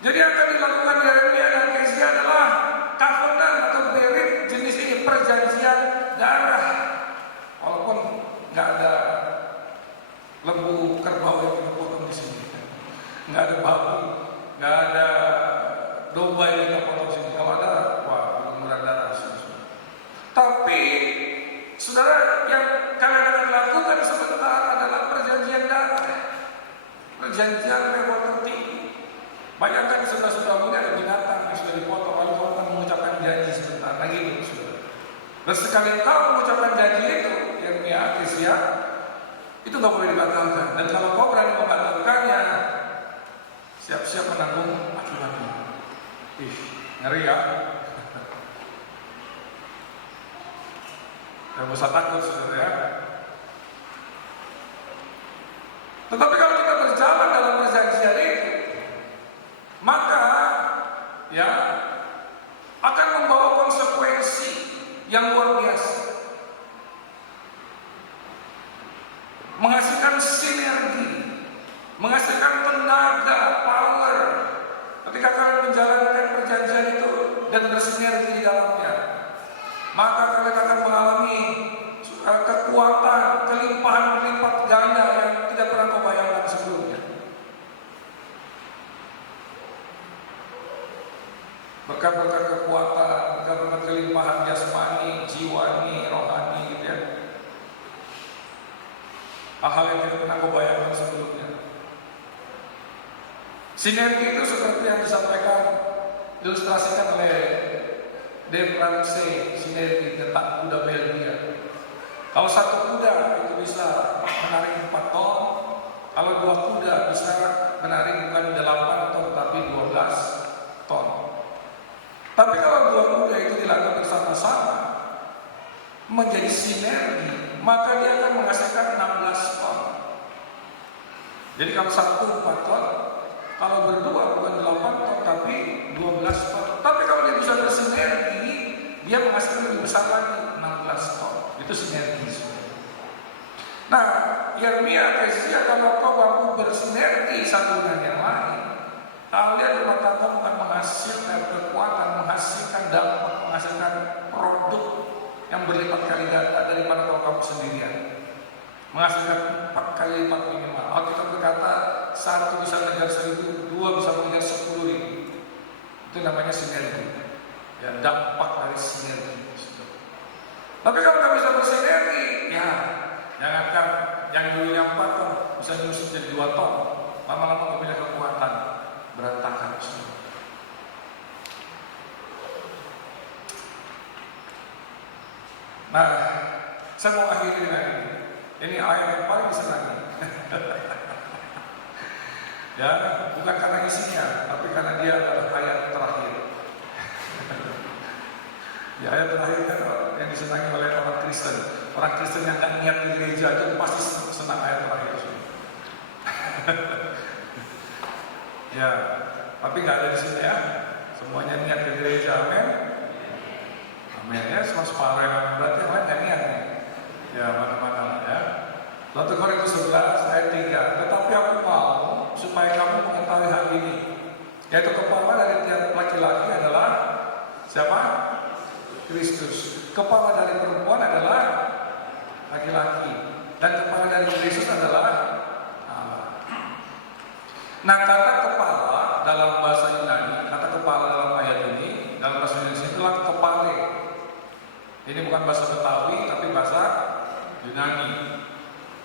Jadi yang akan dilakukan Yeremia dan Hezkia adalah covenant atau berit jenis ini, perjanjian darah. Walaupun nggak ada lembu kerbau yang dipotong di sini, nggak ada babi, nggak ada domba yang kita potong di sini. Kalau ada, wah, murah darah. Tapi saudara, yang kalian akan lakukan sebentar adalah perjanjian darah, perjanjian level tertinggi. Bayangkan saudara-saudara, ada binatang yang sudah dipotong, lalu kamu mengucapkan janji sebentar lagi itu, saudara. Dan sekali kau mengucapkan janji itu, yang Hezkia, itu nggak boleh dibatalkan. Dan kalau kau berani membatalkannya, siap-siap menanggung akibatnya. Ih, ngeri ya. Gak usah takut, saudara ya. Tetapi kalau kita berjalan dalam perjanjian itu, maka ya akan membawa konsekuensi yang luar biasa, menghasilkan sinergi, menghasilkan tenaga, power. Ketika kalian menjalankan perjanjian itu dan bersinergi di dalamnya, maka kalian akan mengalami kekuatan, kelimpahan berlipat ganda yang tidak pernah kau bayangkan sebelumnya. Berkat-berkat kekuatan, berkat-berkat kelimpahan jasmani, jiwani, rohani, gitu ya. Hal-hal yang tidak pernah kau bayangkan sebelumnya. Sinergi itu seperti yang disampaikan, ilustrasikan oleh Dave Ramsey, sinergi detak kuda Belgia. Kalau satu kuda itu bisa menarik 4 ton, kalau 2 kuda bisa menarik bukan 8 ton tapi 12 ton. Tapi kalau 2 kuda itu dilakukan bersama-sama menjadi sinergi, maka dia akan menghasilkan 16 ton. Jadi kalau satu 4 ton, kalau berdua bukan 8 ton tapi 12 ton. Tapi kalau dia bisa bersinergi, dia menghasilkan lebih besar lagi, 16 ton. Itu sinergi. Nah, Yeremia, Hezkia, kalau kau mampu bersinergi satu dengan yang lain, kalian rumah tangga akan menghasilkan kekuatan, menghasilkan dampak, menghasilkan produk yang berlipat kali ganda daripada kalau kamu sendirian. Menghasilkan 4 kali lipat minimal. Alkitab berkata 1 bisa mengejar 1000, 2 bisa mengejar 10.000. Itu namanya sinergi. Ya, dampak dari sinergi. Tapi kalau nggak bisa bersinergi, ya jangankan yang dulunya 4 ton bisa nyusun jadi 2 ton. Lama-lama nggak punya kekuatan, berantakan. Nah, saya mau akhiri dengan ini. Ini ayat yang paling disenangi. Ya, bukan karena isinya, tapi karena dia adalah ayat terakhir. Ya, ayat terakhir kan yang disenangi oleh orang Kristen. Orang Kristen yang nggak niat di gereja itu pasti senang ayat terakhir. Ya, tapi nggak ada di sini ya. Semuanya niat di gereja, amin. Amin ya, semua separuh yang berarti yang lain nggak niat nih. Ya, mana-mana ya. 1 Korintus 11 ayat 3. Tetapi aku mau supaya kamu mengetahui hal ini, yaitu kepala dari tiap laki-laki adalah siapa? Kristus. Kepala dari perempuan adalah laki-laki, dan kepala dari Kristus adalah Allah. Nah, kata kepala dalam bahasa Yunani, kata kepala dalam ayat ini, dalam bahasa Indonesia itulah kepale. Ini bukan bahasa Betawi, tapi bahasa Yunani.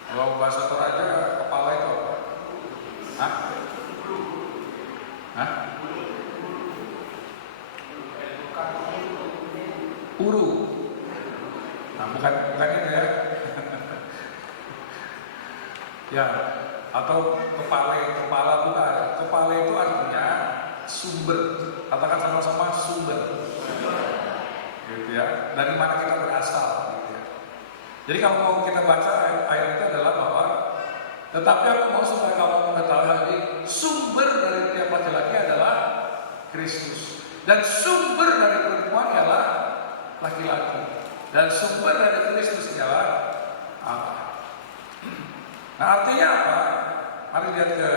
Kalau bahasa Toraja, kepala itu apa? Hah? Hah? Uru. Nah, bukan itu ya. Ya, atau kepala bukan. Kepala itu artinya sumber. Katakan sama-sama sumber. Gitu ya. Dari mana kita berasal gitu ya. Jadi kalau mau kita baca ayat itu adalah bahwa tetapi aku mau supaya kamu mengetahui sumber dari tiap laki-laki adalah Kristus. Dan sumber dari perempuan ialah laki-laki. Dan sumber dari Kristus ialah Allah. Nah artinya apa? Mari lihat ke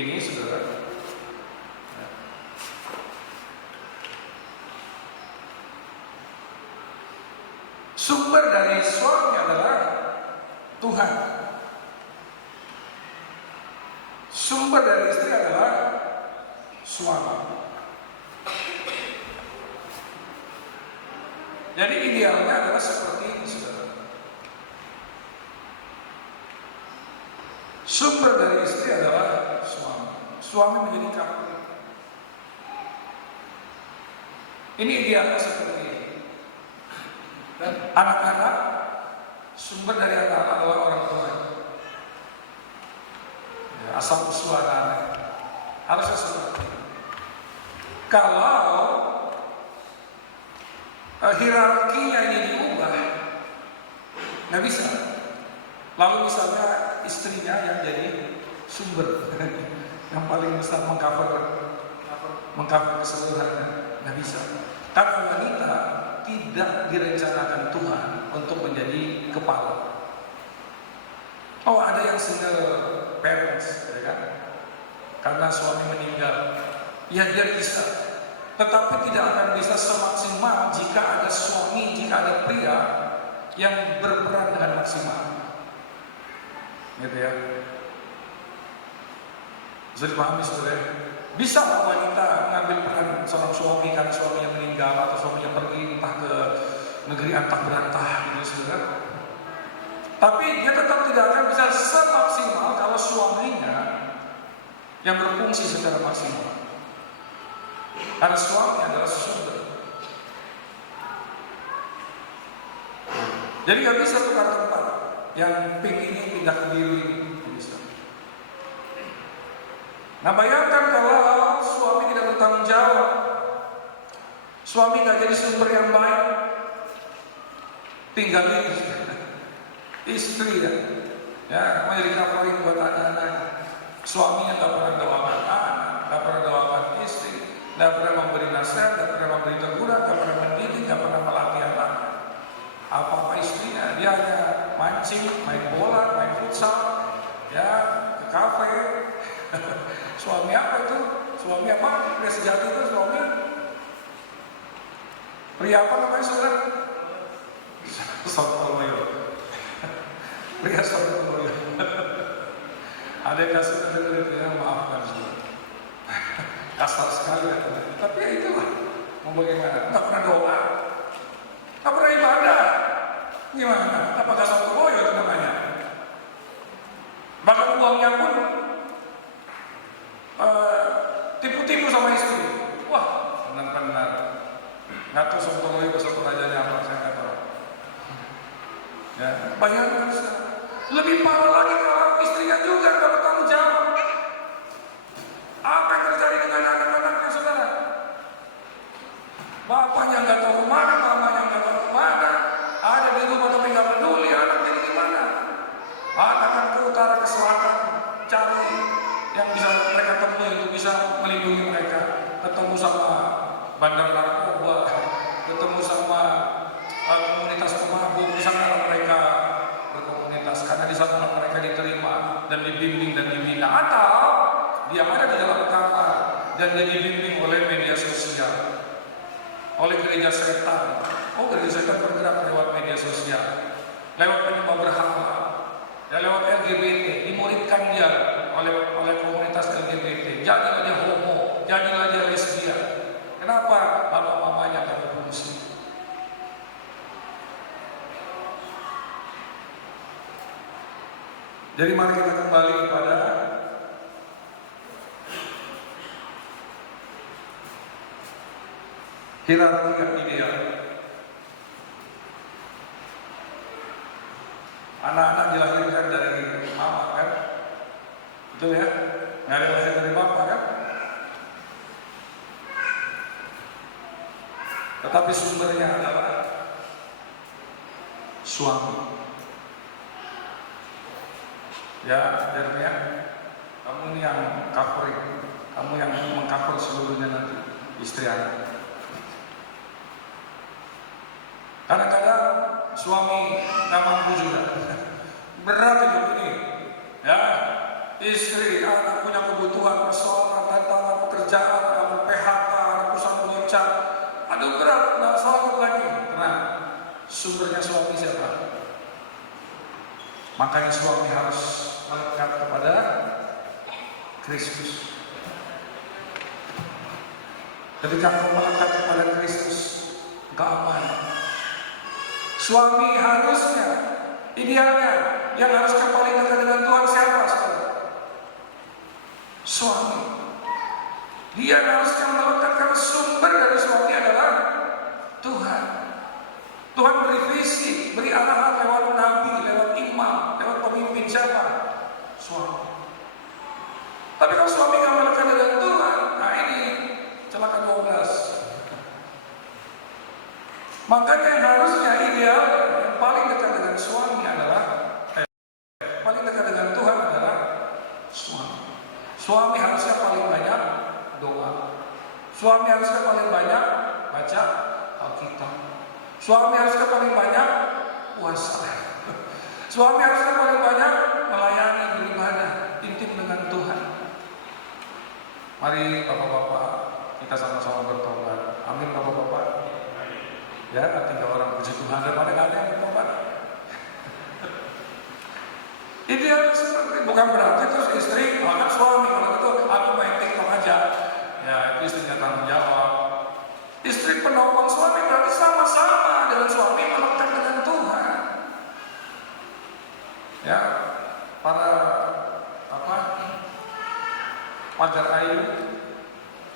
ini saudara. Sumber dari suami adalah Tuhan. Sumber dari istri adalah suami. Jadi idealnya adalah seperti ini saudara. Sumber dari istri adalah suami. Suami menjadi kapten. Ini idealnya seperti ini. Dan anak-anak, sumber dari anak-anak adalah orang tua. Ya, asal usul anak-anak harusnya seperti ini. Kalau hierarkinya ini diubah, nggak bisa. Lalu misalnya istrinya yang jadi sumber yang paling besar mengcover keseluruhannya, nggak bisa. Karena wanita tidak direncanakan Tuhan untuk menjadi kepala. Oh, ada yang single parents, ya kan? Karena suami meninggal, ya dia bisa. Tetapi tidak akan bisa semaksimal jika ada suami, jika ada pria yang berperan dengan maksimal. Gitu ya. Bisa dipahami saudara? Bisa wanita mengambil peran seorang suami karena suaminya meninggal atau suaminya pergi entah ke negeri antah berantah gitu saudara. Tapi dia tetap tidak akan bisa semaksimal kalau suaminya yang berfungsi secara maksimal. Karena suami adalah sumber. Jadi gak bisa tukar tempat. Yang pink ini pindah ke biru ini bisa. Nah bayangkan kalau suami tidak bertanggung jawab, suami gak jadi sumber yang baik, tinggalin istri ya menjadi covering buat anak-anak. Suaminya gak pernah doakan anak, gak pernah doakan istri, gak pernah memberi nasihat, gak pernah memberi teguran, gak pernah mendidik, gak pernah melatih anak. Apa-apa istrinya, dia hanya mancing, main bola, main futsal, ya ke kafe. Suami apa itu? Suami apa? Pria sejati itu suami. Pria apa namanya saudara? Sontoloyo. Pria Sontoloyo. Ada yang kasih tanda ya, maafkan saudara. Kasar sekali ya. Tapi ya itulah. Mau bagaimana? Tak pernah doa, tak pernah ibadah. Gimana? Apakah Sontoloyo itu namanya? Bahkan uangnya pun tipu-tipu sama istri. Wah, benar-benar nggak tahu Sontoloyo besok rajanya apa, saya nggak tahu. Ya, bayangkan lebih parah lagi kalau istrinya juga nggak bertanggung jawab. Apa yang terjadi dengan anak-anaknya saudara? Bapaknya nggak tahu kemana, mamanya nggak tahu kemana, ada di rumah tapi nggak peduli. Anak jadi gimana? Anak kan ke utara ke selatan cari yang bisa mereka temui untuk bisa melindungi mereka. Ketemu sama bandar narkoba, ketemu sama komunitas pemabuk, di sana mereka berkomunitas karena di sana mereka diterima dan dibimbing dan dibina. Atau dia ada di dalam kamar dan dia dibimbing oleh media sosial, oleh gereja setan. Oh, gereja setan bergerak lewat media sosial, lewat penyembah berhala, ya lewat LGBT, dimuridkan dia oleh komunitas LGBT. Jadilah dia homo, jadilah dia lesbian. Kenapa? Bapak mamanya akan berfungsi. Jadi mari kita kembali kepada hierarki yang ideal. Anak-anak dilahirkan dari Betul ya? Nggak ada lahir dari Bapa kan? Tetapi sumbernya adalah suami. Ya, Yeremia, kamu yang covering, kamu yang mengcover seluruhnya nanti, istri anak. Kadang-kadang suami nggak mampu juga, berat hidup ini, ya. Istri, anak punya kebutuhan, persoalan, tantangan pekerjaan, kamu PHK, perusahaan mengecat, aduh berat, nggak sanggup lagi. Nah, sumbernya suami siapa? Makanya suami harus melekat kepada Kristus. Ketika kau melekat kepada Kristus, gak aman. Suami harusnya, idealnya, yang harus paling dekat dengan Tuhan siapa? Suami. Dia harusnya melekatkan sumber dari suami adalah Tuhan. Tuhan beri visi, beri arahan lewat nabi, lewat imam, lewat pemimpin siapa? Suami. Tapi kalau suami nggak melekat dengan Tuhan, nah ini celaka 12. Makanya yang harusnya ideal, yang paling dekat dengan suami adalah paling dekat dengan Tuhan adalah suami. Suami harusnya paling banyak doa. Suami harusnya paling banyak baca Alkitab. Suami harusnya paling banyak puasa. Suami harusnya paling banyak melayani, beribadah, intim dengan Tuhan. Mari bapak-bapak kita sama-sama bertobat. Amin bapak-bapak. Ya, 3 orang puji Tuhan daripada nggak ada yang bertobat. Ideal seperti bukan berarti terus istri, anak suami kalau itu aku main TikTok aja. Ya, itu istrinya tanggung jawab. Istri penopang suami berarti sama-sama dengan suami melekat dengan Tuhan. Ya, para Pagar Ayu,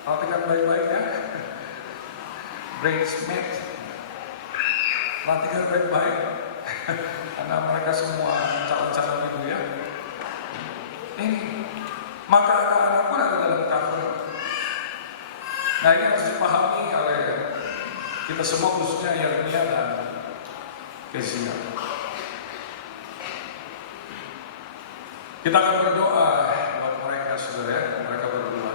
perhatikan baik-baik ya. Bridesmaid, perhatikan baik-baik. Karena mereka semua calon-calon itu ya. Ini, maka anak-anak pun ada dalam cover. Nah ini harus dipahami oleh kita semua, khususnya Yeremia dan Kezia. Kita akan berdoa buat mereka saudara, mereka berdua,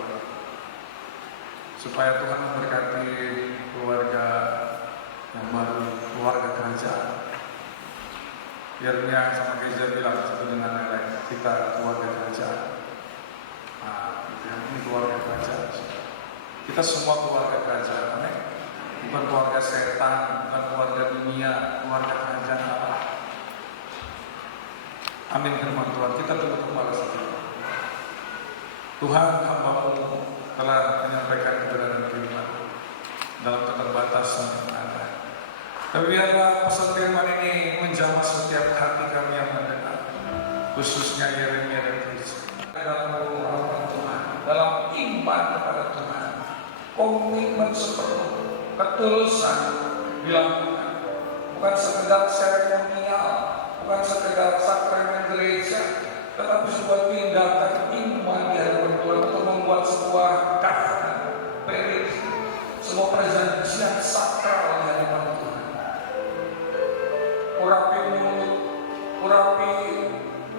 supaya Tuhan memberkati keluarga yang baru, keluarga kerajaan. Yeremia sama Kezia bilang satu dengan yang lain, kita keluarga kerajaan. Nah, ini keluarga kerajaan. Kita semua keluarga kerajaan, amin. Bukan keluarga setan, bukan keluarga dunia, keluarga kerajaan Allah. Amin firman Tuhan. Kita tunduk kepala saudara. Tuhan, hamba-Mu telah menyampaikan kebenaran firman dalam keterbatasan yang ada. Tapi biarlah pesan firman ini menjamah setiap hati kami yang mendengar, khususnya Yeremia dan Kezia. Dalam harapan Tuhan, dalam iman kepada Tuhan, komitmen sepenuh, ketulusan dilakukan, bukan sekedar seremonial, bukan sekedar sakramen gereja, tetapi sebuah tindakan iman di hadapan Tuhan untuk membuat sebuah covenant, perit, sebuah perjanjian sakral di hadapan Tuhan. Urapi mulut, urapi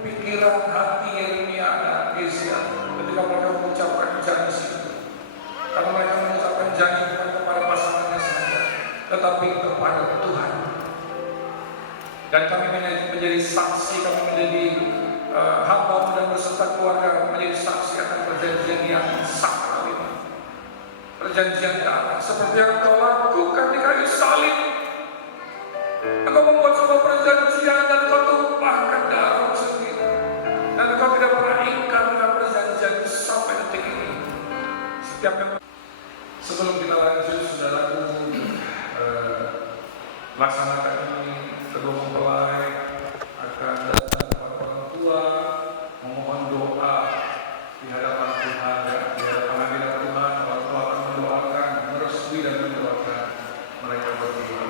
pikiran hati Yeremia dan Kezia ketika mereka mengucapkan janji. Karena mereka mengucapkan janji bukan kepada pasangannya saja, tetapi kepada Tuhan. Dan kami menjadi saksi, kami menjadi hamba dan beserta keluarga menjadi saksi akan perjanjian yang sakral ini. Perjanjian darah seperti yang Kau lakukan di kayu salib. Engkau membuat sebuah perjanjian dan Kau tumpahkan darah sendiri. Dan Kau tidak pernah ingkar dengan perjanjian sampai detik ini. Setiap yang sebelum kita lanjut, saudaraku, laksanakan ini. Kedua mempelai akan datang kepada orang tua, memohon doa di hadapan Tuhan, ya, di hadapan hadirat Tuhan. Orang tua akan mendoakan, merestui dan mendoakan mereka berdua.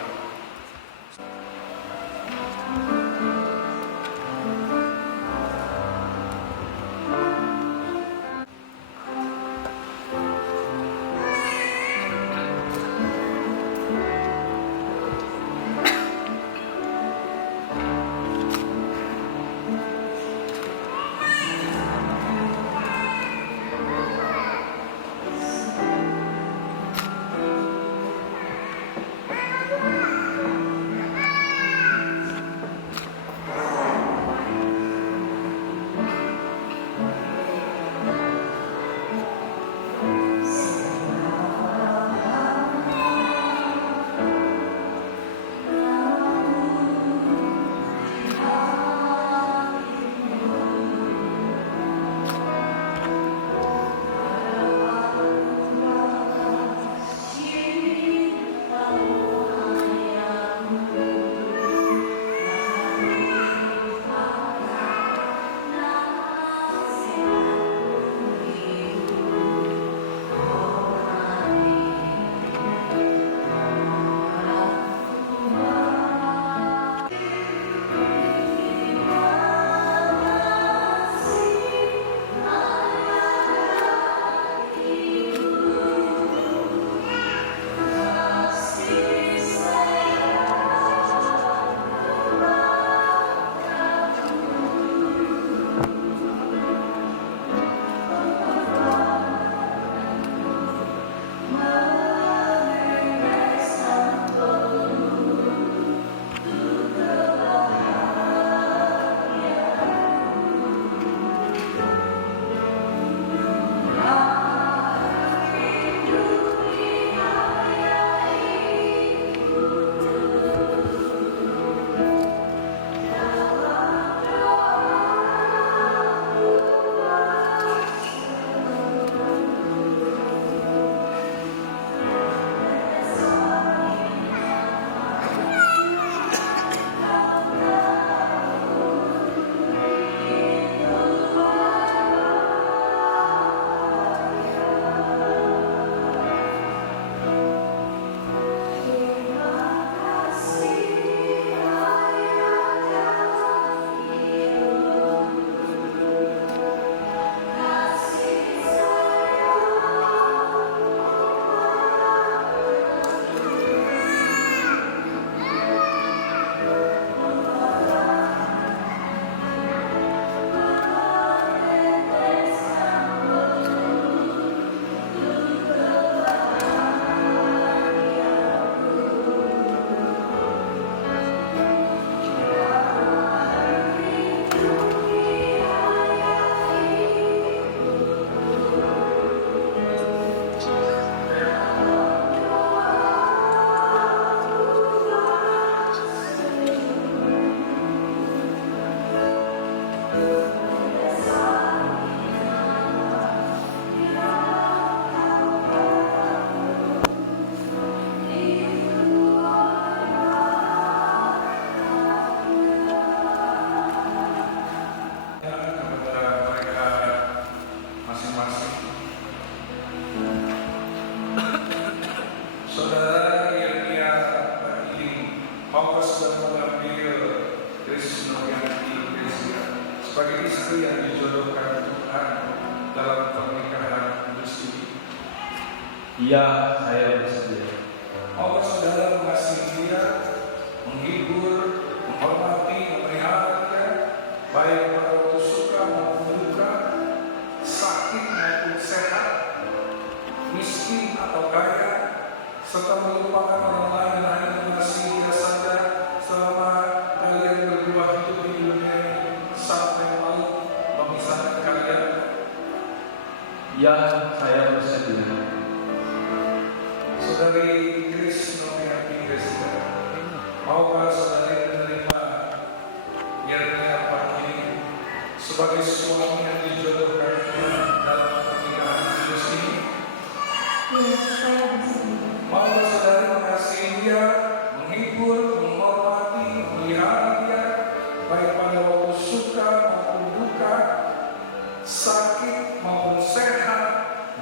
sebagai istri yang dijodohkan Tuhan dalam pernikahan kudus ini? Iya, saya bersedia. Maukah saudara mengasihi dia, menghibur, menghormati, memelihara dia, baik pada waktu suka maupun duka, sakit maupun sehat, miskin atau kaya, serta melupakan orang lain dan hanya mengasihi dia saja selama kalian berdua hidup di dunia ini sampai maut memisahkan kalian? Iya, saya bersedia. Saudari Grace Noviati Gracia, maukah saudari menerima Yernia pagi ini sebagai suami yang dijodohkan Tuhan dalam pernikahan kudus ini? Iya, saya bersedia. Maukah saudari mengasihi dia, menghibur, menghormati, memelihara dia, baik pada waktu suka maupun duka, sakit maupun sehat,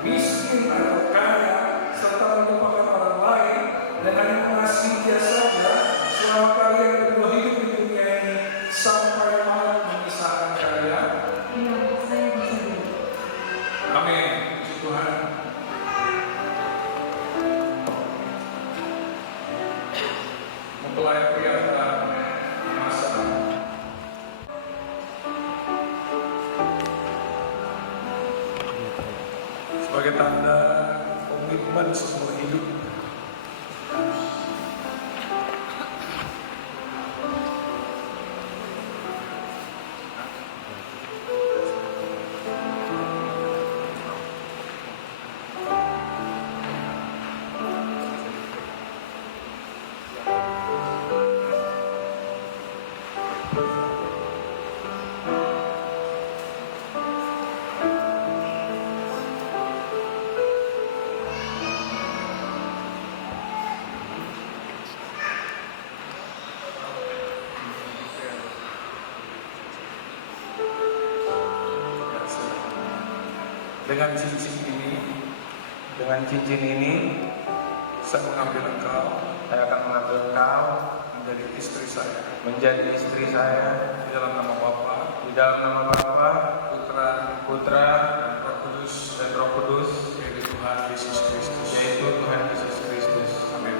miskin atau kaya, serta melupakan orang lain dan hanya mengasihi dia saja selama kalian berdua hidup di dunia ini sampai maut memisahkan kalian? Iya, saya bersedia. Amin. Puji Tuhan. Mempelai pria telah memasak. Sebagai tanda komitmen seumur hidup, dengan cincin ini, saya mengambil engkau, menjadi istri saya, di dalam nama Bapa, Putra, dan Roh Kudus, yaitu Tuhan Yesus Kristus. Amin.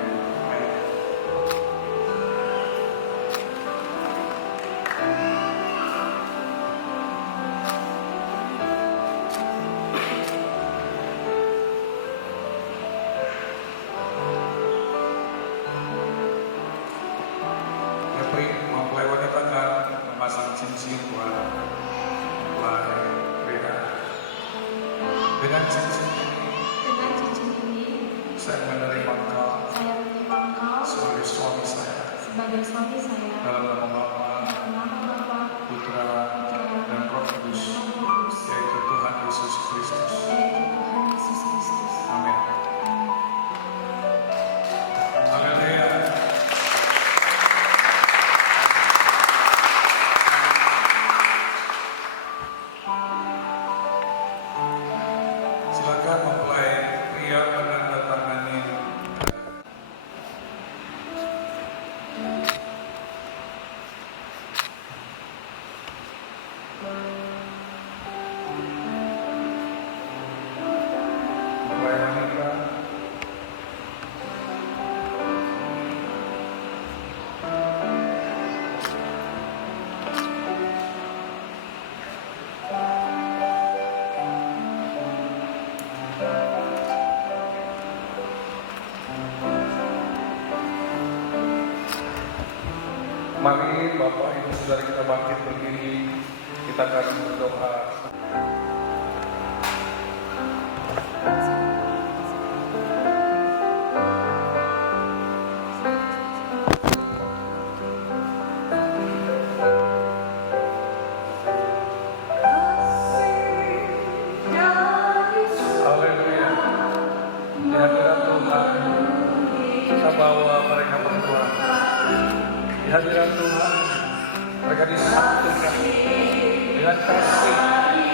Mempelai wanita akan memasang cincin buat mempelai pria. Dengan cincin ini, saya menerima engkau sebagai suami saya. Dalam nama Bapa, Putra, dan Roh Kudus, yaitu Tuhan Yesus Kristus. Amin. Haleluya. Silakan mempelai pria menandatangani. Mempelai wanita, mari Bapak Ibu Saudara kita bangkit berdiri, kita akan berdoa. Haleluya. Di hadirat Tuhan, kita bawa mereka berdua. Di hadirat Tuhan, mereka disatukan dengan kasih dari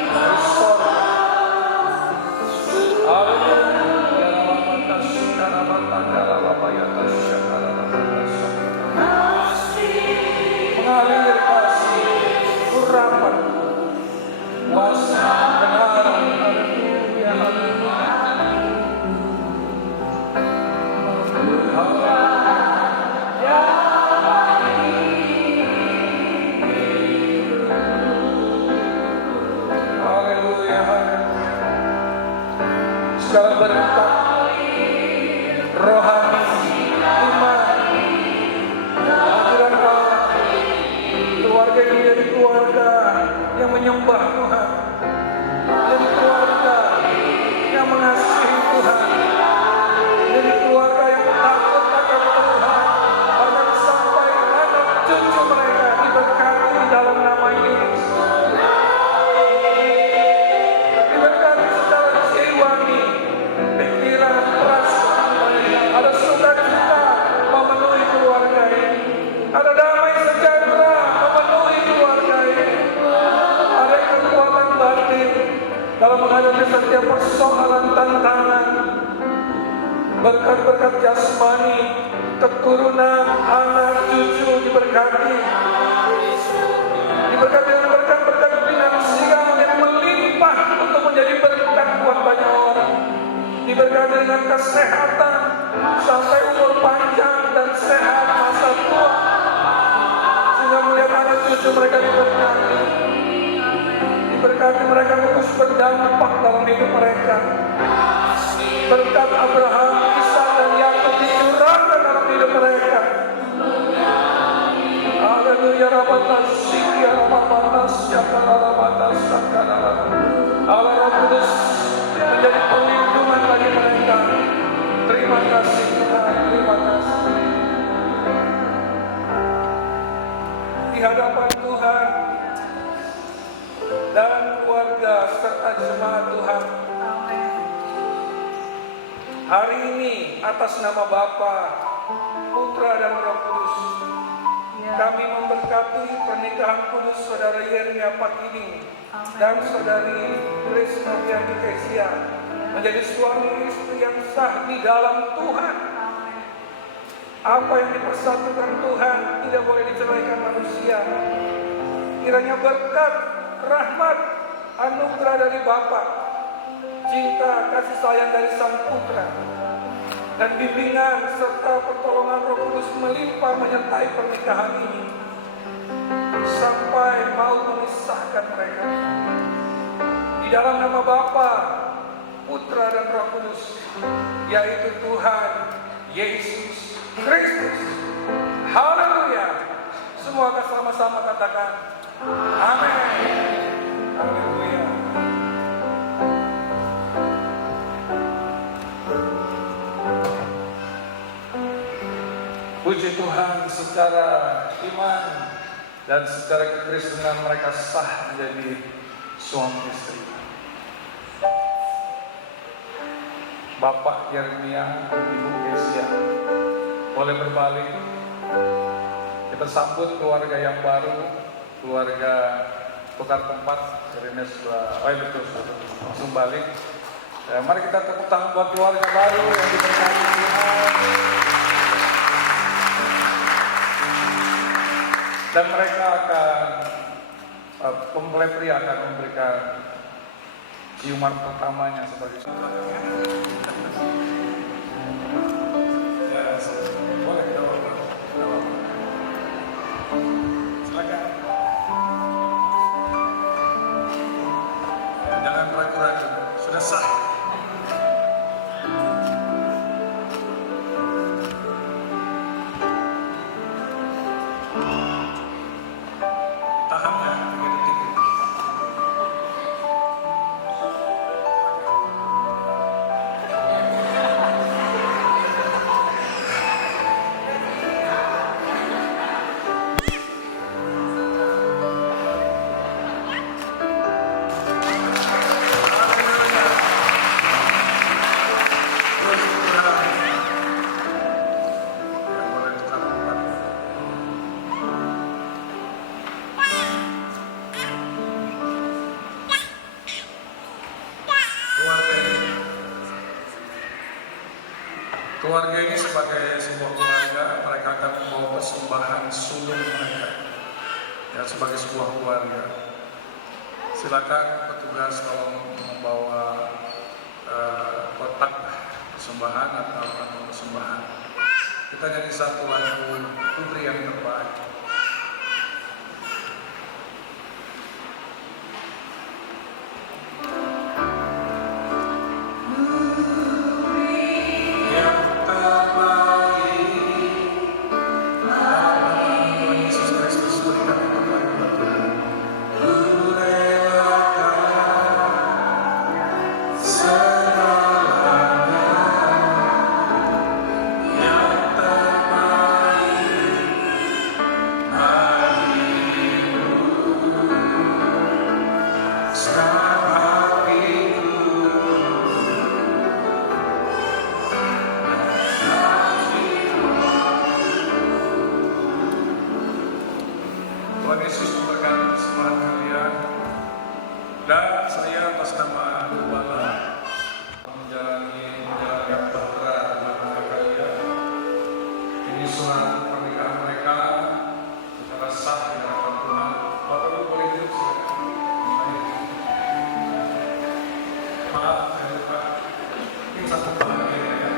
sorga. Haleluya. Mengalir kasih, urapan haleluya, haleluya, haleluya. Segala berkat rohani, iman, hadirat Allah, keluarga ini jadi keluarga yang menyembah Tuhan, jadi keluarga yang mengasihi Tuhan, jadi keluarga yang takut akan Tuhan, bahkan sampai anak cucu mereka diberkati dalam nama Yesus. Diberkati secara jiwani, pikiran, perasaan, ada sukacita memenuhi keluarga ini, ada damai sejahtera memenuhi keluarga ini, ada kekuatan batin dalam menghadapi setiap persoalan tantangan, berkat-berkat jasmani, keturunan, anak, cucu diberkati, diberkati dengan berkat-berkat finansial yang melimpah untuk menjadi berkat buat banyak orang, diberkati dengan kesehatan sampai umur panjang dan sehat masa tua, sehingga melihat anak cucu mereka diberkati, diberkati mereka terus berdampak dalam hidup mereka. Berkat Abraham, Ishak dan Yakub dicurahkan dalam hidup mereka. Haleluya, rabatas, ya rabatas, ya rabatas, Allah Roh Kudus menjadi perlindungan bagi mereka. Terima kasih Tuhan, terima kasih. Di hadapan Tuhan dan keluarga serta jemaat Tuhan, hari ini atas nama Bapa, Putra dan Roh Kudus, kami memberkati pernikahan kudus Saudara Yeremia Pakiding dan Saudari Grace Novianti Kesia menjadi suami istri yang sah di dalam Tuhan. Apa yang dipersatukan Tuhan tidak boleh diceraikan manusia. Kiranya berkat, rahmat, anugerah dari Bapa, cinta, kasih sayang dari Sang Putra, dan bimbingan serta pertolongan Roh Kudus melimpah menyertai pernikahan ini sampai maut memisahkan mereka. Di dalam nama Bapa, Putra dan Roh Kudus, yaitu Tuhan Yesus Kristus. Haleluya. Semua akan sama-sama katakan amin. Haleluya. Puji Tuhan, secara iman dan secara kekristenan mereka sah menjadi suami istri. Bapak Yeremia, Ibu Kesia, boleh berbalik. Kita sambut keluarga yang baru, keluarga tukar tempat. Yeremia sudah, betul, langsung balik. Mari kita tepuk tangan buat keluarga baru yang diberkati Tuhan. Dan mereka akan, mempelai pria akan memberikan ciuman pertamanya sebagai ya, boleh kita silakan. Jangan ragu-ragu, sudah sah. Keluarga ini sebagai sebuah keluarga, mereka akan membawa persembahan sulung mereka ya, sebagai sebuah keluarga. Silakan petugas tolong membawa persembahan atau persembahan. Kita nyanyi satu lagu Putri yang terbaik. Tuhan Yesus memberkati kesemuanya kalian. Dan saya atas nama Gembala menjalani yang terberat dengan kalian. Ini surat pernikahan mereka secara sah di hadapan Tuhan. Bapak Ibu boleh duduk silakan. Maaf, saya lupa. Ini satu bahagia ya.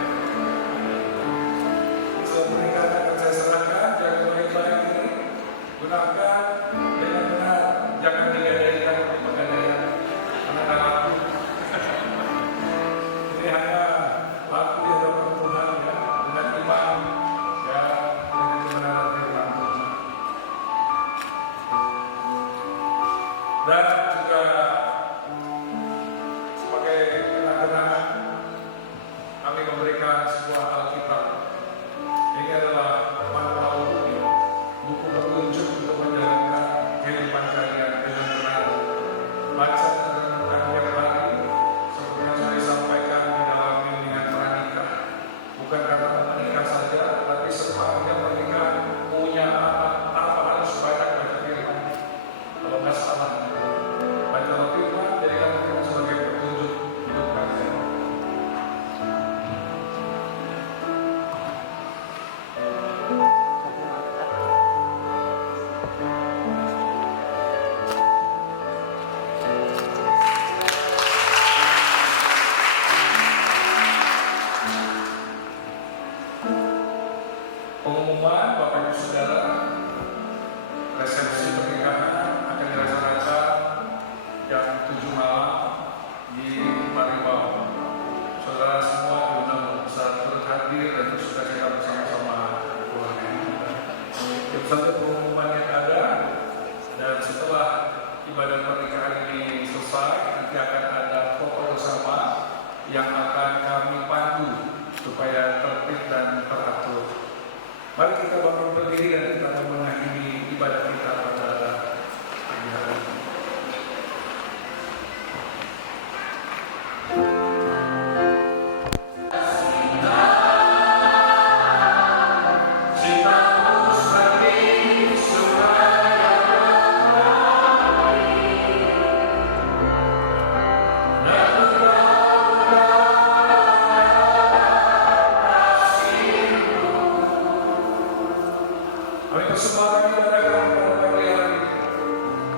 Surat pernikahan akan saya serahkan. Jangan baik-baik ini. Gunakan dengan benar, jangan digadaikan oleh pegadaian anak-anak aku. Ini hanya laku di hadapan Tuhan ya, dengan iman ya, dengan kebenaran firman Tuhan. Dan juga sebagai kenang-kenangan kami memberikan sebuah Alkitab. Ini adalah manual buku petunjuk untuk menjalankan kehidupan kalian dengan benar. Baca dan renungkan tiap hari seperti yang sudah disampaikan di dalam bimbingan pranikah. Bukan karena menikah saja, tapi sepanjang pernikahan punya apa harus banyak baca firman. Kalau nggak salah, baca firman jadikan firman sebagai petunjuk hidup kalian. Pengumuman Bapak Ibu Saudara, resepsi pernikahan akan dilaksanakan jam 7 malam di Maribau. Saudara semua diundang bisa turut hadir dan bersuka cita bersama-sama keluarga. Itu saja pengumuman yang ada, dan setelah ibadah pernikahan ini selesai, nanti akan ada foto bersama yang akan kami pandu supaya tertib dan teratur. Mari kita bangun berdiri dan kita akan mengakhiri ibadah kita pada pagi hari ini. Kami persembahkan ibadah kami pada pagi hari ini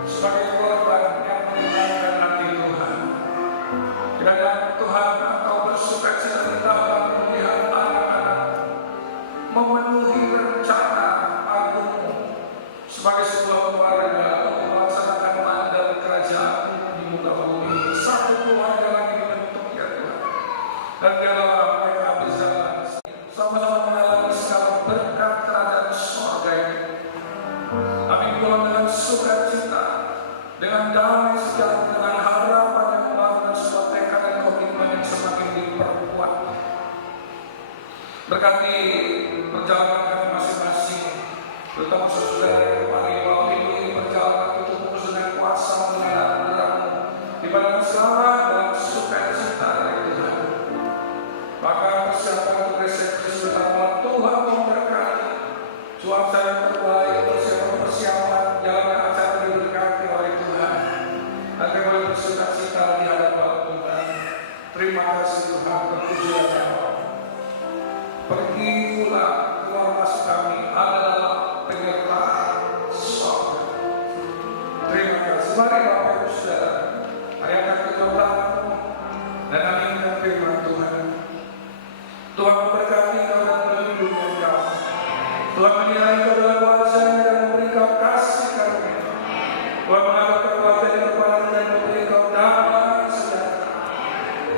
sebagai korban yang menyenangkan hati Tuhan. Kiranya Tuhan Engkau bersuka cita dalam melihat anak-anak memenuhi rencana agung-Mu sebagai sebuah keluarga untuk melaksanakan mandat kerajaan di muka bumi. Satu keluarga lagi dibentuk ya Tuhan. Dan biarlah mereka bisa sama-sama mengalami segala berkat kerajaan surga ini. Kami pulang dengan sukacita, dengan damai sejahtera, dengan harapan yang membangun sebuah tekad dan komitmen yang semakin diperkuat. Berkati perjalanan kami masing-masing, terutama saudara yang kembali bahwa minggu ini perjalanan itu terus dengan kuasa mengenal Mu, dibandingkan selamat dalam sukacita dari Tuhan. Maka persiapan untuk resepsi bersama Tuhan memberkati cuaca yang terbaik, persiapan jalannya acara diberkati oleh Tuhan. Nanti boleh bersuka-cita di hadapan Tuhan. Terima kasih Tuhan, berpujilah Engkau. Pergi pulang, keluar masuk kami adalah penyertaan Tuhan memberkati kau dan melindungi kau. Tuhan menilai kau dalam kuasa-Nya dan memberi kau kasih karunia. Tuhan mengangkat kau wajahnya kepada dan memberi kau damai sejahtera.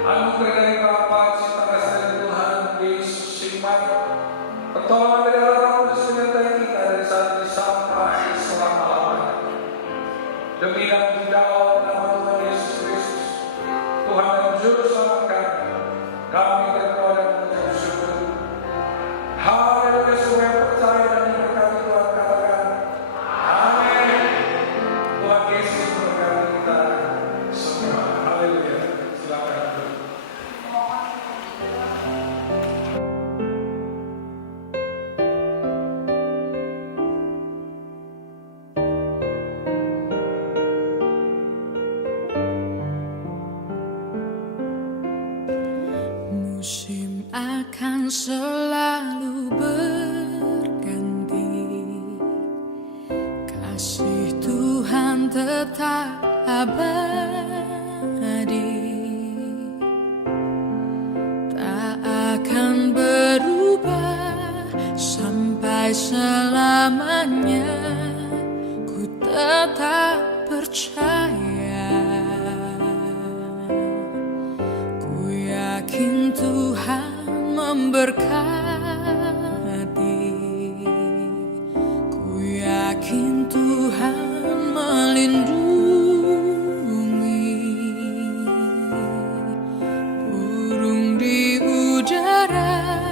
Anugerah dari Bapa, cinta kasih dari Tuhan Yesus Immanuel, pertolongan dari Allah Roh Kudus menyertai kita dari saat ini sampai selama-lamanya. Demi dan di dalam nama Tuhan Yesus Kristus, Tuhan dan Juru Selamat kami berdoa dan mengucap syukur. Haleluya, semua yang percaya dan diberkati Tuhan katakan amin. Tuhan Yesus memberkati kita semua. Haleluya. Silakan duduk. Musim akan selalu berganti, kasih Tuhan tetap abadi, tak akan berubah sampai selamanya. Ku tetap percaya, yakin Tuhan memberkati, ku yakin Tuhan melindungi. Burung di udara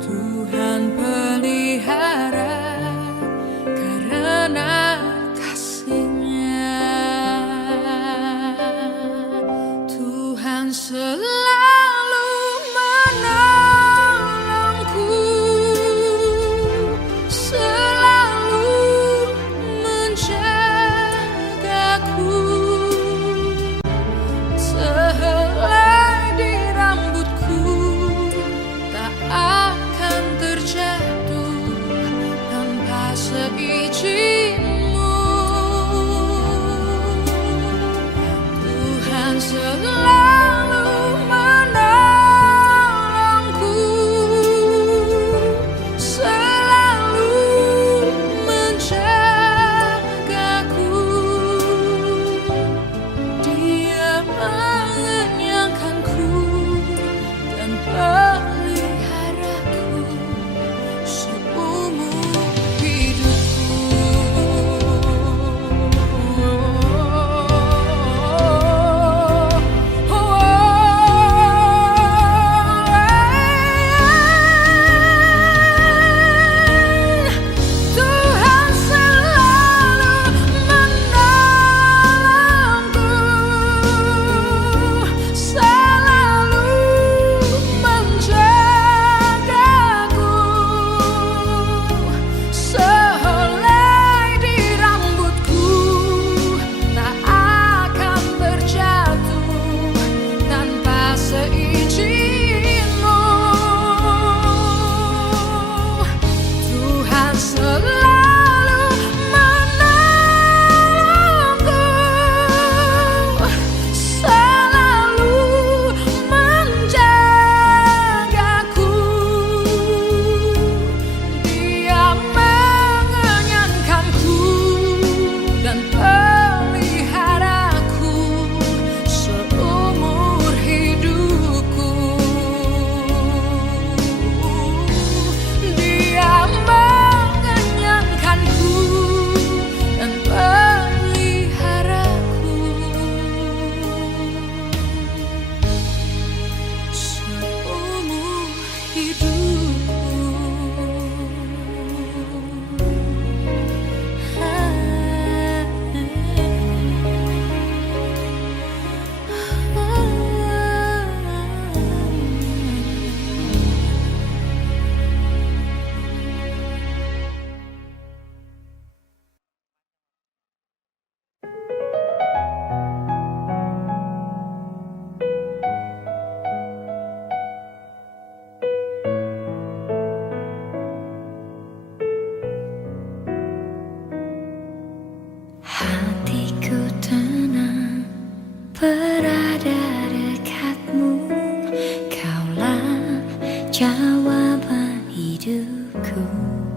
Tuhan pelihara karena kasih-Nya. Tuhan selalu menolongku, selalu menjagaku. Sehelai di rambutku tak akan terjatuh tanpa seizin-Mu. Tuhan selalu menolongku, selalu menjagaku. Dia mengenyangkanku dan peliharaku seumur hidupku. Tuhan selalu menolongku, selalu menjagaku. Sehelai di rambutku tak akan terjatuh tanpa seizin-Mu. Tuhan selalu menolongku, selalu menjagaku. Dia mengenyangkanku dan peliharaku seumur hidupku. Dia mengenyangkanku dan peliharaku seumur hidupku. Hatiku tenang berada dekatmu, Kaulah hidupku.